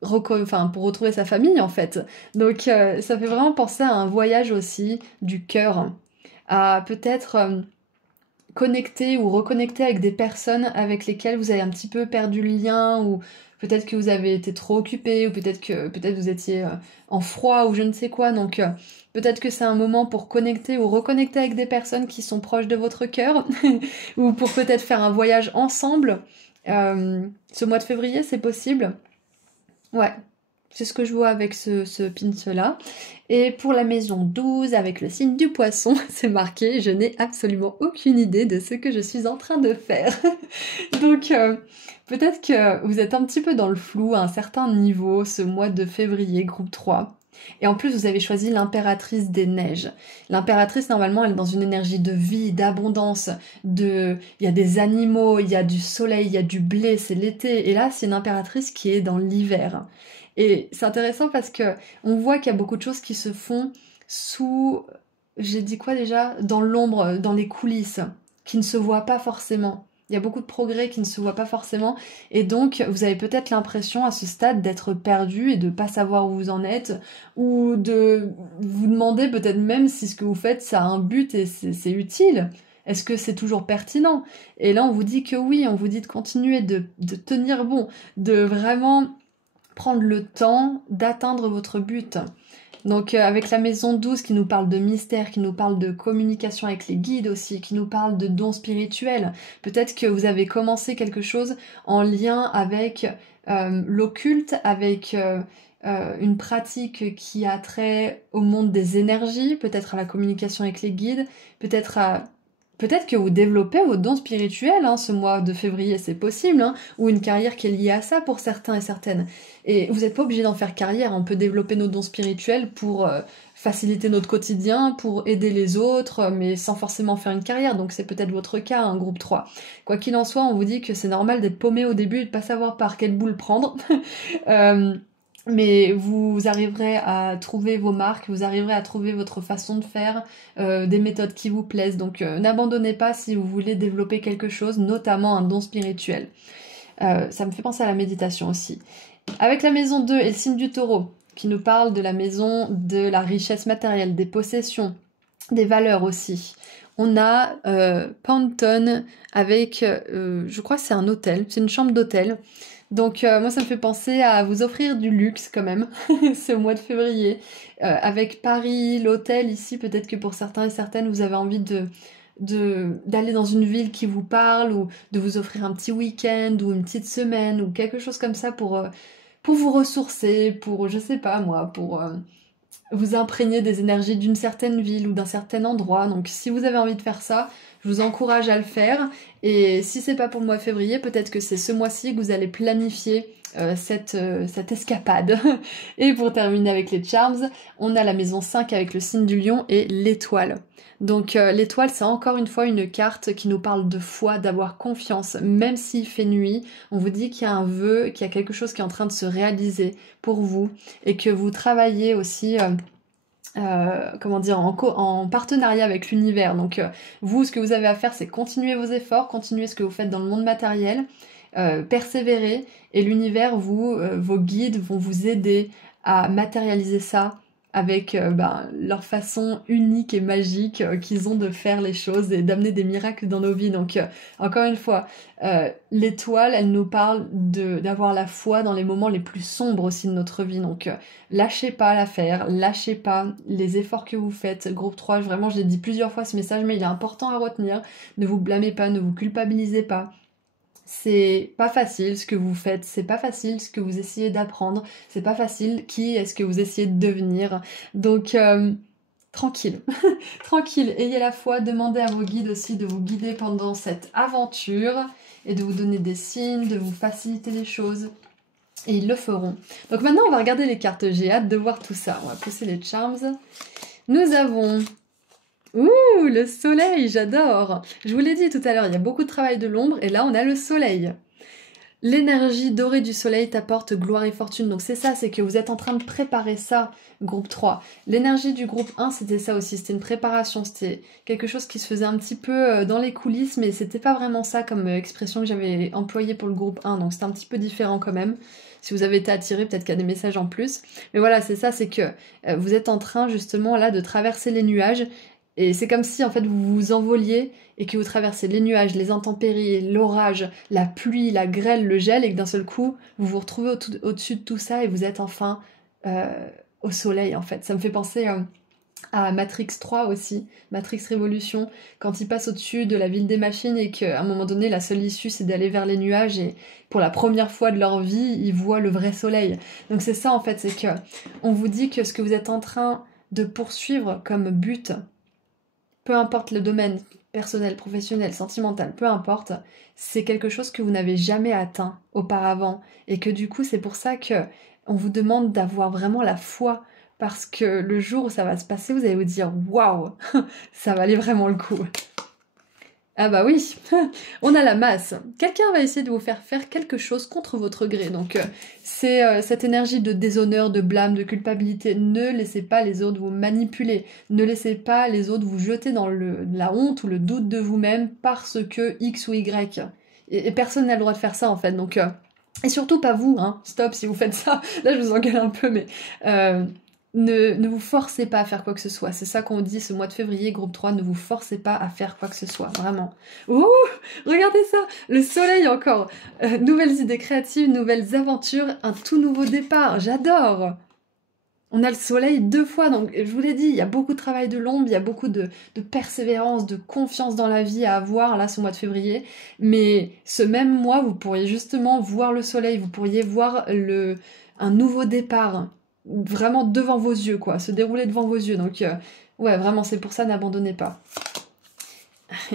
retrouver sa famille en fait. Donc ça fait vraiment penser à un voyage aussi du cœur, à peut-être connecter ou reconnecter avec des personnes avec lesquelles vous avez un petit peu perdu le lien, ou peut-être que vous avez été trop occupé, ou peut-être vous étiez en froid ou je ne sais quoi. Donc peut-être que c'est un moment pour connecter ou reconnecter avec des personnes qui sont proches de votre cœur, ou pour peut-être faire un voyage ensemble. Ce mois de février, c'est possible. Ouais, c'est ce que je vois avec ce pince-là. Et pour la maison 12, avec le signe du poisson, c'est marqué « Je n'ai absolument aucune idée de ce que je suis en train de faire ». Donc, peut-être que vous êtes un petit peu dans le flou à un certain niveau ce mois de février, groupe 3. Et en plus, vous avez choisi l'impératrice des neiges. L'impératrice, normalement, elle est dans une énergie de vie, d'abondance, il y a des animaux, il y a du soleil, il y a du blé, c'est l'été. Et là, c'est une impératrice qui est dans l'hiver. Et c'est intéressant parce que on voit qu'il y a beaucoup de choses qui se font j'ai dit quoi déjà? Dans l'ombre, dans les coulisses, qui ne se voient pas forcément. Il y a beaucoup de progrès qui ne se voient pas forcément, et donc vous avez peut-être l'impression à ce stade d'être perdu et de pas savoir où vous en êtes, ou de vous demander peut-être même si ce que vous faites ça a un but et c'est utile. Est-ce que c'est toujours pertinent? Et là, on vous dit que oui, on vous dit de continuer, de tenir bon, de vraiment prendre le temps d'atteindre votre but. Donc avec la maison 12 qui nous parle de mystère, qui nous parle de communication avec les guides aussi, qui nous parle de dons spirituels, peut-être que vous avez commencé quelque chose en lien avec l'occulte, avec une pratique qui a trait au monde des énergies, peut-être à la communication avec les guides, peut-être que vous développez vos dons spirituels, hein, ce mois de février, c'est possible, hein, ou une carrière qui est liée à ça pour certains et certaines. Et vous n'êtes pas obligé d'en faire carrière, on peut développer nos dons spirituels pour faciliter notre quotidien, pour aider les autres, mais sans forcément faire une carrière, donc c'est peut-être votre cas, un groupe 3. Quoi qu'il en soit, on vous dit que c'est normal d'être paumé au début et de pas savoir par quelle boule prendre. Mais vous arriverez à trouver vos marques, vous arriverez à trouver votre façon de faire, des méthodes qui vous plaisent. Donc n'abandonnez pas si vous voulez développer quelque chose, notamment un don spirituel. Ça me fait penser à la méditation aussi. Avec la maison 2 et le signe du taureau, qui nous parle de la maison de la richesse matérielle, des possessions, des valeurs aussi. On a Panton avec, je crois que c'est un hôtel, c'est une chambre d'hôtel. Donc moi ça me fait penser à vous offrir du luxe quand même, ce mois de février. Avec Paris, l'hôtel ici, peut-être que pour certains et certaines vous avez envie d'aller dans une ville qui vous parle ou de vous offrir un petit week-end ou une petite semaine ou quelque chose comme ça pour vous ressourcer, pour, je sais pas moi, pour vous imprégner des énergies d'une certaine ville ou d'un certain endroit. Donc si vous avez envie de faire ça, je vous encourage à le faire. Et si c'est pas pour le mois de février, peut-être que c'est ce mois-ci que vous allez planifier cette escapade. Et pour terminer avec les charms, on a la maison 5 avec le signe du lion et l'étoile. Donc l'étoile, c'est encore une fois une carte qui nous parle de foi, d'avoir confiance, même s'il fait nuit. On vous dit qu'il y a un vœu, qu'il y a quelque chose qui est en train de se réaliser pour vous et que vous travaillez aussi comment dire, en partenariat avec l'univers. Donc vous, ce que vous avez à faire, c'est continuer vos efforts, continuer ce que vous faites dans le monde matériel, persévérer, et l'univers, vos guides vont vous aider à matérialiser ça avec leur façon unique et magique qu'ils ont de faire les choses et d'amener des miracles dans nos vies. Donc encore une fois, l'étoile, elle nous parle d'avoir la foi dans les moments les plus sombres aussi de notre vie. Donc lâchez pas l'affaire, lâchez pas les efforts que vous faites. Groupe 3, vraiment je l'ai dit plusieurs fois ce message, mais il est important à retenir. Ne vous blâmez pas, ne vous culpabilisez pas. C'est pas facile ce que vous faites, c'est pas facile ce que vous essayez d'apprendre, c'est pas facile qui est-ce que vous essayez de devenir. Donc tranquille, tranquille, ayez la foi, demandez à vos guides aussi de vous guider pendant cette aventure et de vous donner des signes, de vous faciliter les choses. Et ils le feront. Donc maintenant on va regarder les cartes, j'ai hâte de voir tout ça. On va pousser les charms. Nous avons... Ouh, le soleil, j'adore. Je vous l'ai dit tout à l'heure, il y a beaucoup de travail de l'ombre et là on a le soleil. L'énergie dorée du soleil t'apporte gloire et fortune. Donc c'est ça, c'est que vous êtes en train de préparer ça, groupe 3. L'énergie du groupe 1, c'était ça aussi, c'était une préparation, c'était quelque chose qui se faisait un petit peu dans les coulisses, mais c'était pas vraiment ça comme expression que j'avais employée pour le groupe 1, donc c'était un petit peu différent quand même. Si vous avez été attiré, peut-être qu'il y a des messages en plus. Mais voilà, c'est ça, c'est que vous êtes en train justement là de traverser les nuages. Et c'est comme si en fait vous vous envoliez et que vous traversez les nuages, les intempéries, l'orage, la pluie, la grêle, le gel et que d'un seul coup vous vous retrouvez au-dessus de tout ça et vous êtes enfin au soleil en fait. Ça me fait penser à Matrix 3 aussi, Matrix Révolution, quand ils passent au-dessus de la ville des machines et qu'à un moment donné la seule issue c'est d'aller vers les nuages et pour la première fois de leur vie ils voient le vrai soleil. Donc c'est ça en fait, c'est que on vous dit que ce que vous êtes en train de poursuivre comme but, peu importe le domaine, personnel, professionnel, sentimental, peu importe, c'est quelque chose que vous n'avez jamais atteint auparavant. Et que du coup, c'est pour ça que on vous demande d'avoir vraiment la foi. Parce que le jour où ça va se passer, vous allez vous dire « Waouh, ça valait vraiment le coup !» Ah bah oui, on a la masse. Quelqu'un va essayer de vous faire faire quelque chose contre votre gré. Donc c'est cette énergie de déshonneur, de blâme, de culpabilité. Ne laissez pas les autres vous manipuler. Ne laissez pas les autres vous jeter dans la honte ou le doute de vous-même parce que X ou Y. Et personne n'a le droit de faire ça en fait. Donc, et surtout pas vous, hein. Stop si vous faites ça. Là je vous engueule un peu, mais... ne vous forcez pas à faire quoi que ce soit. C'est ça qu'on dit ce mois de février, groupe 3, ne vous forcez pas à faire quoi que ce soit, vraiment. Ouh, regardez ça, le soleil encore. Nouvelles idées créatives, nouvelles aventures, un tout nouveau départ, j'adore. On a le soleil 2 fois, donc je vous l'ai dit, il y a beaucoup de travail de l'ombre, il y a beaucoup de persévérance, de confiance dans la vie à avoir là ce mois de février. Mais ce même mois, vous pourriez justement voir le soleil, vous pourriez voir un nouveau départ, vraiment devant vos yeux, quoi, se dérouler devant vos yeux. Donc ouais, vraiment, c'est pour ça, n'abandonnez pas.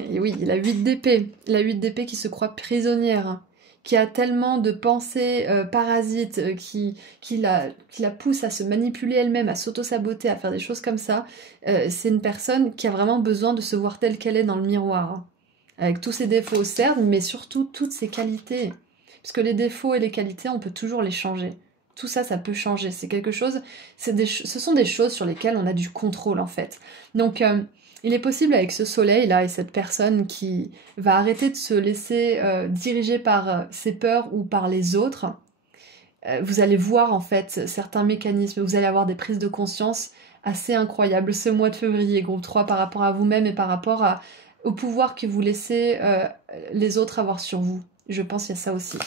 Et oui, la 8 d'épée, la 8 d'épée qui se croit prisonnière, qui a tellement de pensées parasites, qui la pousse à se manipuler elle-même, à s'auto-saboter, à faire des choses comme ça, c'est une personne qui a vraiment besoin de se voir telle qu'elle est dans le miroir. Hein. Avec tous ses défauts, certes, mais surtout toutes ses qualités. Parce que les défauts et les qualités, on peut toujours les changer. Tout ça, ça peut changer. C'est quelque chose, ce sont des choses sur lesquelles on a du contrôle, en fait. Donc, il est possible avec ce soleil-là et cette personne qui va arrêter de se laisser diriger par ses peurs ou par les autres, vous allez voir en fait certains mécanismes, vous allez avoir des prises de conscience assez incroyables ce mois de février, groupe 3, par rapport à vous-même et par rapport au pouvoir que vous laissez les autres avoir sur vous. Je pense qu'il y a ça aussi.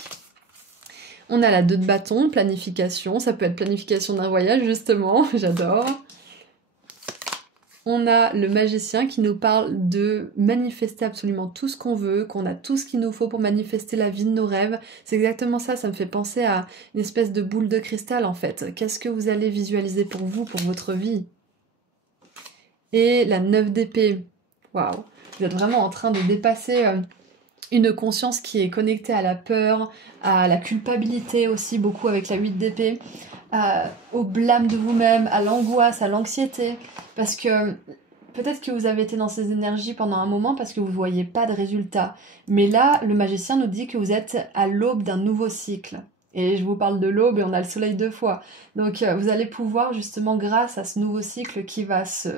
On a la 2 de bâton, planification, ça peut être planification d'un voyage justement, j'adore. On a le magicien qui nous parle de manifester absolument tout ce qu'on veut, qu'on a tout ce qu'il nous faut pour manifester la vie de nos rêves. C'est exactement ça, ça me fait penser à une espèce de boule de cristal en fait. Qu'est-ce que vous allez visualiser pour vous, pour votre vie? Et la 9 d'épée. Waouh, vous êtes vraiment en train de dépasser une conscience qui est connectée à la peur, à la culpabilité aussi, beaucoup avec la 8 d'épée. Au blâme de vous-même, à l'angoisse, à l'anxiété, parce que peut-être que vous avez été dans ces énergies pendant un moment parce que vous ne voyez pas de résultats. Mais là, le magicien nous dit que vous êtes à l'aube d'un nouveau cycle. Et je vous parle de l'aube et on a le soleil 2 fois. Donc vous allez pouvoir justement, grâce à ce nouveau cycle qui va se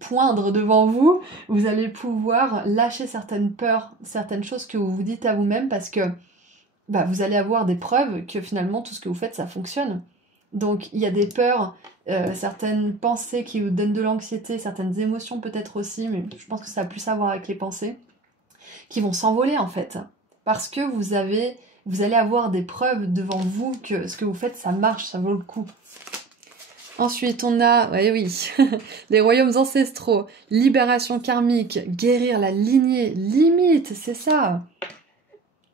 poindre devant vous, vous allez pouvoir lâcher certaines peurs, certaines choses que vous vous dites à vous-même parce que vous allez avoir des preuves que finalement tout ce que vous faites, ça fonctionne. Donc il y a des peurs, certaines pensées qui vous donnent de l'anxiété, certaines émotions peut-être aussi, mais je pense que ça a plus à voir avec les pensées, qui vont s'envoler en fait. Parce que vous allez avoir des preuves devant vous que ce que vous faites, ça marche, ça vaut le coup. Ensuite, on a, oui, les royaumes ancestraux, libération karmique, guérir la lignée, limite, c'est ça.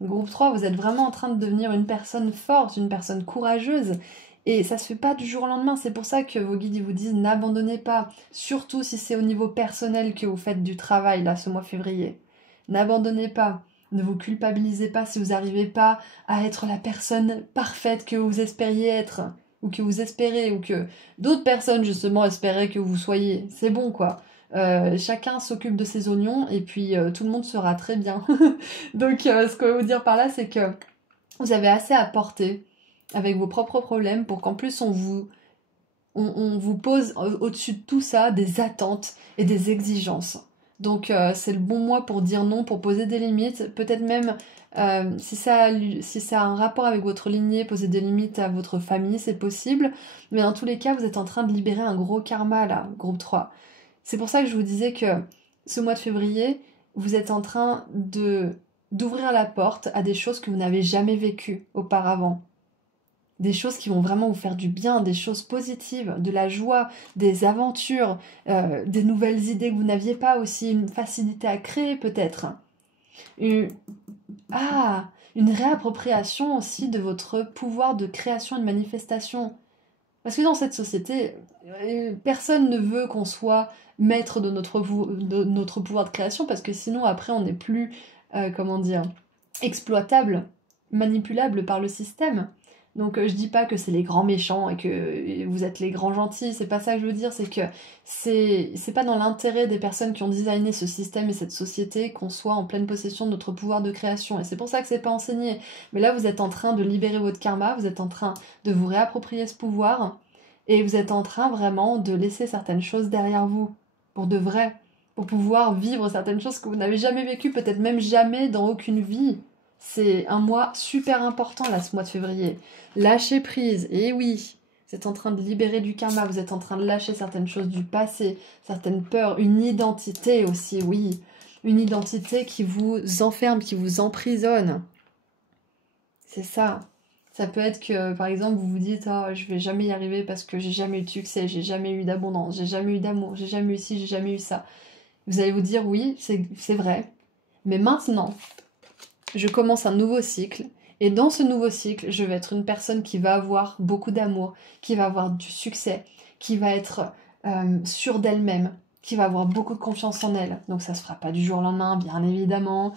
Groupe 3, vous êtes vraiment en train de devenir une personne forte, une personne courageuse. Et ça se fait pas du jour au lendemain. C'est pour ça que vos guides ils vous disent n'abandonnez pas. Surtout si c'est au niveau personnel que vous faites du travail, là, ce mois février. N'abandonnez pas. Ne vous culpabilisez pas si vous n'arrivez pas à être la personne parfaite que vous espériez être. Ou que vous espérez. Ou que d'autres personnes, justement, espéraient que vous soyez. C'est bon, quoi. Chacun s'occupe de ses oignons et puis tout le monde sera très bien. Donc ce qu'on va vous dire par là, c'est que vous avez assez à porter avec vos propres problèmes pour qu'en plus on vous pose au-dessus de tout ça des attentes et des exigences. Donc c'est le bon mois pour dire non, pour poser des limites, peut-être même si ça a un rapport avec votre lignée, poser des limites à votre famille, c'est possible, mais dans tous les cas vous êtes en train de libérer un gros karma là, groupe 3. C'est pour ça que je vous disais que ce mois de février, vous êtes en train d'ouvrir la porte à des choses que vous n'avez jamais vécues auparavant. Des choses qui vont vraiment vous faire du bien, des choses positives, de la joie, des aventures, des nouvelles idées que vous n'aviez pas aussi, une facilité à créer peut-être. Une réappropriation aussi de votre pouvoir de création et de manifestation. Parce que dans cette société, personne ne veut qu'on soit maître de notre pouvoir de création, parce que sinon après on n'est plus, exploitable, manipulable par le système. Donc je dis pas que c'est les grands méchants et que vous êtes les grands gentils, c'est pas ça que je veux dire, c'est que c'est pas dans l'intérêt des personnes qui ont designé ce système et cette société qu'on soit en pleine possession de notre pouvoir de création, et c'est pour ça que c'est pas enseigné. Mais là vous êtes en train de libérer votre karma, vous êtes en train de vous réapproprier ce pouvoir, et vous êtes en train vraiment de laisser certaines choses derrière vous, pour de vrai, pour pouvoir vivre certaines choses que vous n'avez jamais vécues, peut-être même jamais dans aucune vie. C'est un mois super important là, ce mois de février. Lâcher prise, et oui, Vous êtes en train de libérer du karma, vous êtes en train de lâcher certaines choses du passé, certaines peurs, une identité aussi, oui. Une identité qui vous enferme, qui vous emprisonne. C'est ça. Ça peut être que, par exemple, vous vous dites oh, je vais jamais y arriver parce que j'ai jamais eu de succès, j'ai jamais eu d'abondance, j'ai jamais eu d'amour, j'ai jamais eu ci, j'ai jamais eu ça. Vous allez vous dire oui, c'est vrai. Mais maintenant, je commence un nouveau cycle. Et dans ce nouveau cycle, je vais être une personne qui va avoir beaucoup d'amour, qui va avoir du succès, qui va être sûre d'elle-même, qui va avoir beaucoup de confiance en elle. Donc ça se fera pas du jour au lendemain, bien évidemment.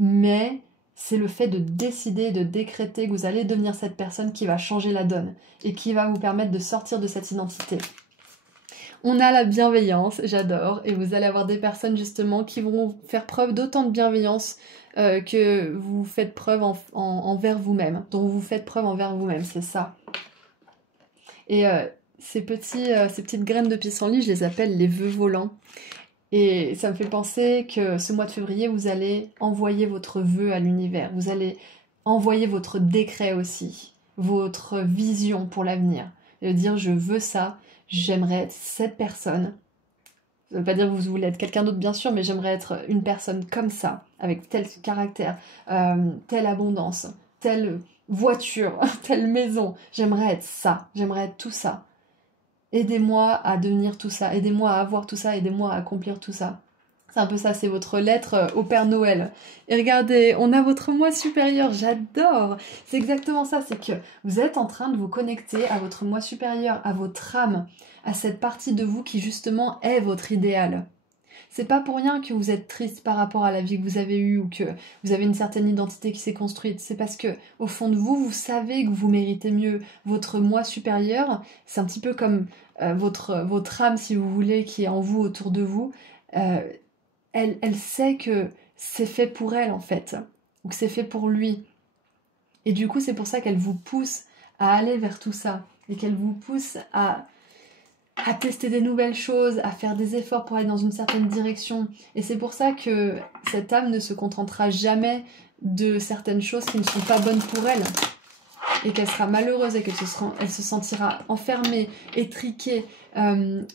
Mais c'est le fait de décider, de décréter que vous allez devenir cette personne qui va changer la donne et qui va vous permettre de sortir de cette identité. On a la bienveillance, j'adore, et vous allez avoir des personnes justement qui vont faire preuve d'autant de bienveillance que vous faites preuve envers vous-même, dont vous faites preuve envers vous-même, c'est ça. Et ces petites graines de pissenlit, je les appelle les vœux volants. Et ça me fait penser que ce mois de février, vous allez envoyer votre vœu à l'univers, vous allez envoyer votre décret aussi, votre vision pour l'avenir, et dire je veux ça, j'aimerais être cette personne. Ça ne veut pas dire que vous voulez être quelqu'un d'autre, bien sûr, mais j'aimerais être une personne comme ça, avec tel caractère, telle abondance, telle voiture, telle maison. J'aimerais être ça, j'aimerais être tout ça. Aidez-moi à devenir tout ça, aidez-moi à avoir tout ça, aidez-moi à accomplir tout ça. C'est un peu ça, c'est votre lettre au Père Noël. Et regardez, on a votre moi supérieur, j'adore. C'est exactement ça, c'est que vous êtes en train de vous connecter à votre moi supérieur, à votre âme, à cette partie de vous qui justement est votre idéal. C'est pas pour rien que vous êtes triste par rapport à la vie que vous avez eue ou que vous avez une certaine identité qui s'est construite. C'est parce que, au fond de vous, vous savez que vous méritez mieux. Votre moi supérieur, c'est un petit peu comme votre âme, si vous voulez, qui est en vous, autour de vous. Elle sait que c'est fait pour elle, en fait, ou que c'est fait pour lui. Et du coup, c'est pour ça qu'elle vous pousse à aller vers tout ça, et qu'elle vous pousse à tester des nouvelles choses, à faire des efforts pour aller dans une certaine direction. Et c'est pour ça que cette âme ne se contentera jamais de certaines choses qui ne sont pas bonnes pour elle. Et qu'elle sera malheureuse et qu'elle se sentira enfermée, étriquée,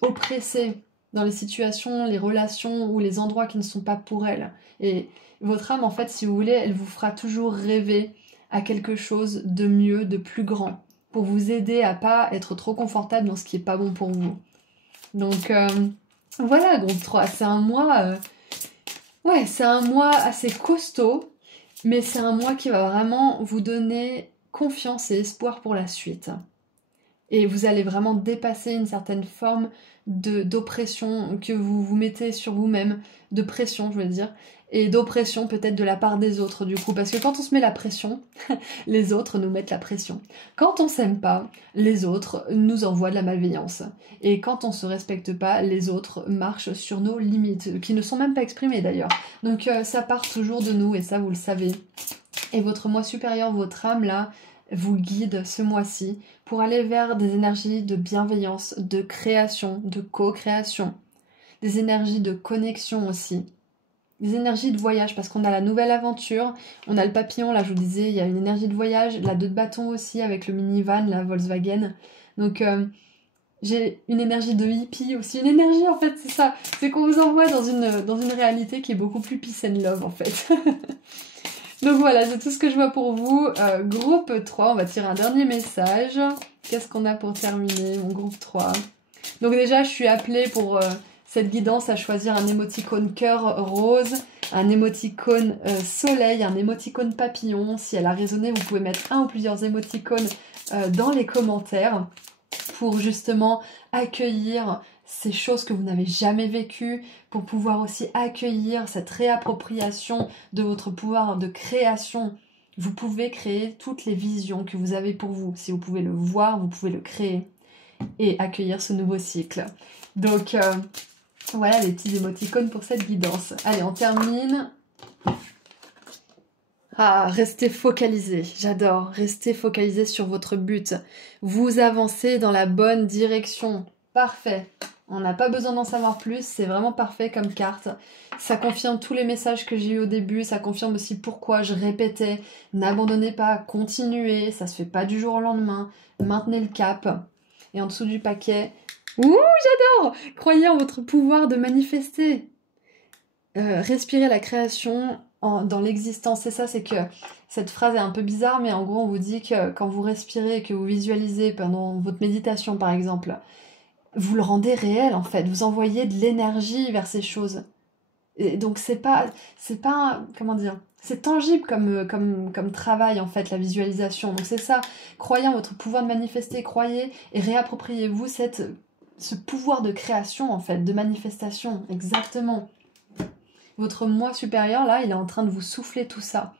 oppressée dans les situations, les relations ou les endroits qui ne sont pas pour elle. Et votre âme, en fait, si vous voulez, elle vous fera toujours rêver à quelque chose de mieux, de plus grand, pour vous aider à pas être trop confortable dans ce qui est pas bon pour vous. Donc voilà, donc 3, c'est un mois c'est un mois assez costaud, mais c'est un mois qui va vraiment vous donner confiance et espoir pour la suite. Et vous allez vraiment dépasser une certaine forme d'oppression que vous vous mettez sur vous-même, de pression, je veux dire, et d'oppression peut-être de la part des autres du coup, parce que quand on se met la pression, les autres nous mettent la pression. Quand on s'aime pas, les autres nous envoient de la malveillance. Et quand on se respecte pas, les autres marchent sur nos limites, qui ne sont même pas exprimées d'ailleurs. Donc ça part toujours de nous, et ça vous le savez. Et votre moi supérieur, votre âme là, vous guide ce mois-ci pour aller vers des énergies de bienveillance, de création, de co-création, des énergies de connexion aussi, des énergies de voyage, parce qu'on a la nouvelle aventure, on a le papillon, là je vous disais, il y a une énergie de voyage, la 2 de bâton aussi avec le minivan, la Volkswagen, donc j'ai une énergie de hippie aussi, une énergie en fait, c'est ça, c'est qu'on vous envoie dans une réalité qui est beaucoup plus peace and love en fait. Donc voilà, c'est tout ce que je vois pour vous. Groupe 3, on va tirer un dernier message. Qu'est-ce qu'on a pour terminer, mon groupe 3? Donc déjà, je suis appelée pour cette guidance à choisir un émoticône cœur rose, un émoticône soleil, un émoticône papillon. Si elle a résonné, vous pouvez mettre un ou plusieurs émoticônes dans les commentaires pour justement accueillir ces choses que vous n'avez jamais vécues, pour pouvoir aussi accueillir cette réappropriation de votre pouvoir de création. Vous pouvez créer toutes les visions que vous avez pour vous. Si vous pouvez le voir, vous pouvez le créer et accueillir ce nouveau cycle. Donc voilà les petits émoticônes pour cette guidance. Allez, on termine. Ah, restez focalisé, j'adore, restez focalisé sur votre but. Vous avancez dans la bonne direction. Parfait. On n'a pas besoin d'en savoir plus, c'est vraiment parfait comme carte. Ça confirme tous les messages que j'ai eu au début, ça confirme aussi pourquoi je répétais, n'abandonnez pas, continuez, ça se fait pas du jour au lendemain, maintenez le cap. Et en dessous du paquet, ouh, j'adore! Croyez en votre pouvoir de manifester. Respirez la création dans l'existence. C'est ça, c'est que cette phrase est un peu bizarre, mais en gros, on vous dit que quand vous respirez et que vous visualisez pendant votre méditation, par exemple, vous le rendez réel, en fait. Vous envoyez de l'énergie vers ces choses. Et donc, c'est pas, comment dire, c'est tangible comme travail, en fait, la visualisation. Donc, c'est ça. Croyez en votre pouvoir de manifester, croyez et réappropriez-vous ce pouvoir de création, en fait, de manifestation. Exactement. Votre moi supérieur, là, il est en train de vous souffler tout ça.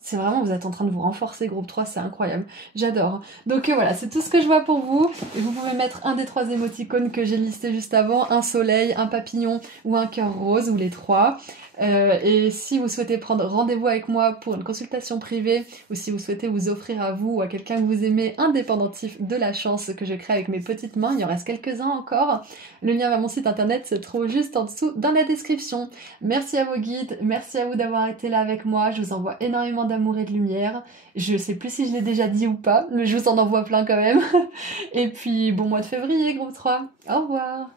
C'est vraiment, vous êtes en train de vous renforcer, groupe 3, c'est incroyable. J'adore. Donc voilà, c'est tout ce que je vois pour vous. Et vous pouvez mettre un des 3 émoticônes que j'ai listé juste avant, un soleil, un papillon ou un cœur rose, ou les 3. Et si vous souhaitez prendre rendez-vous avec moi pour une consultation privée, ou si vous souhaitez vous offrir à vous ou à quelqu'un que vous aimez un dépendantif de la chance que je crée avec mes petites mains, il en reste quelques-uns encore. Le lien vers mon site internet se trouve juste en dessous dans la description. Merci à vos guides, merci à vous d'avoir été là avec moi, je vous envoie énormément d'amour et de lumière. Je sais plus si je l'ai déjà dit ou pas, mais je vous en envoie plein quand même. Et puis bon mois de février, groupe 3. Au revoir.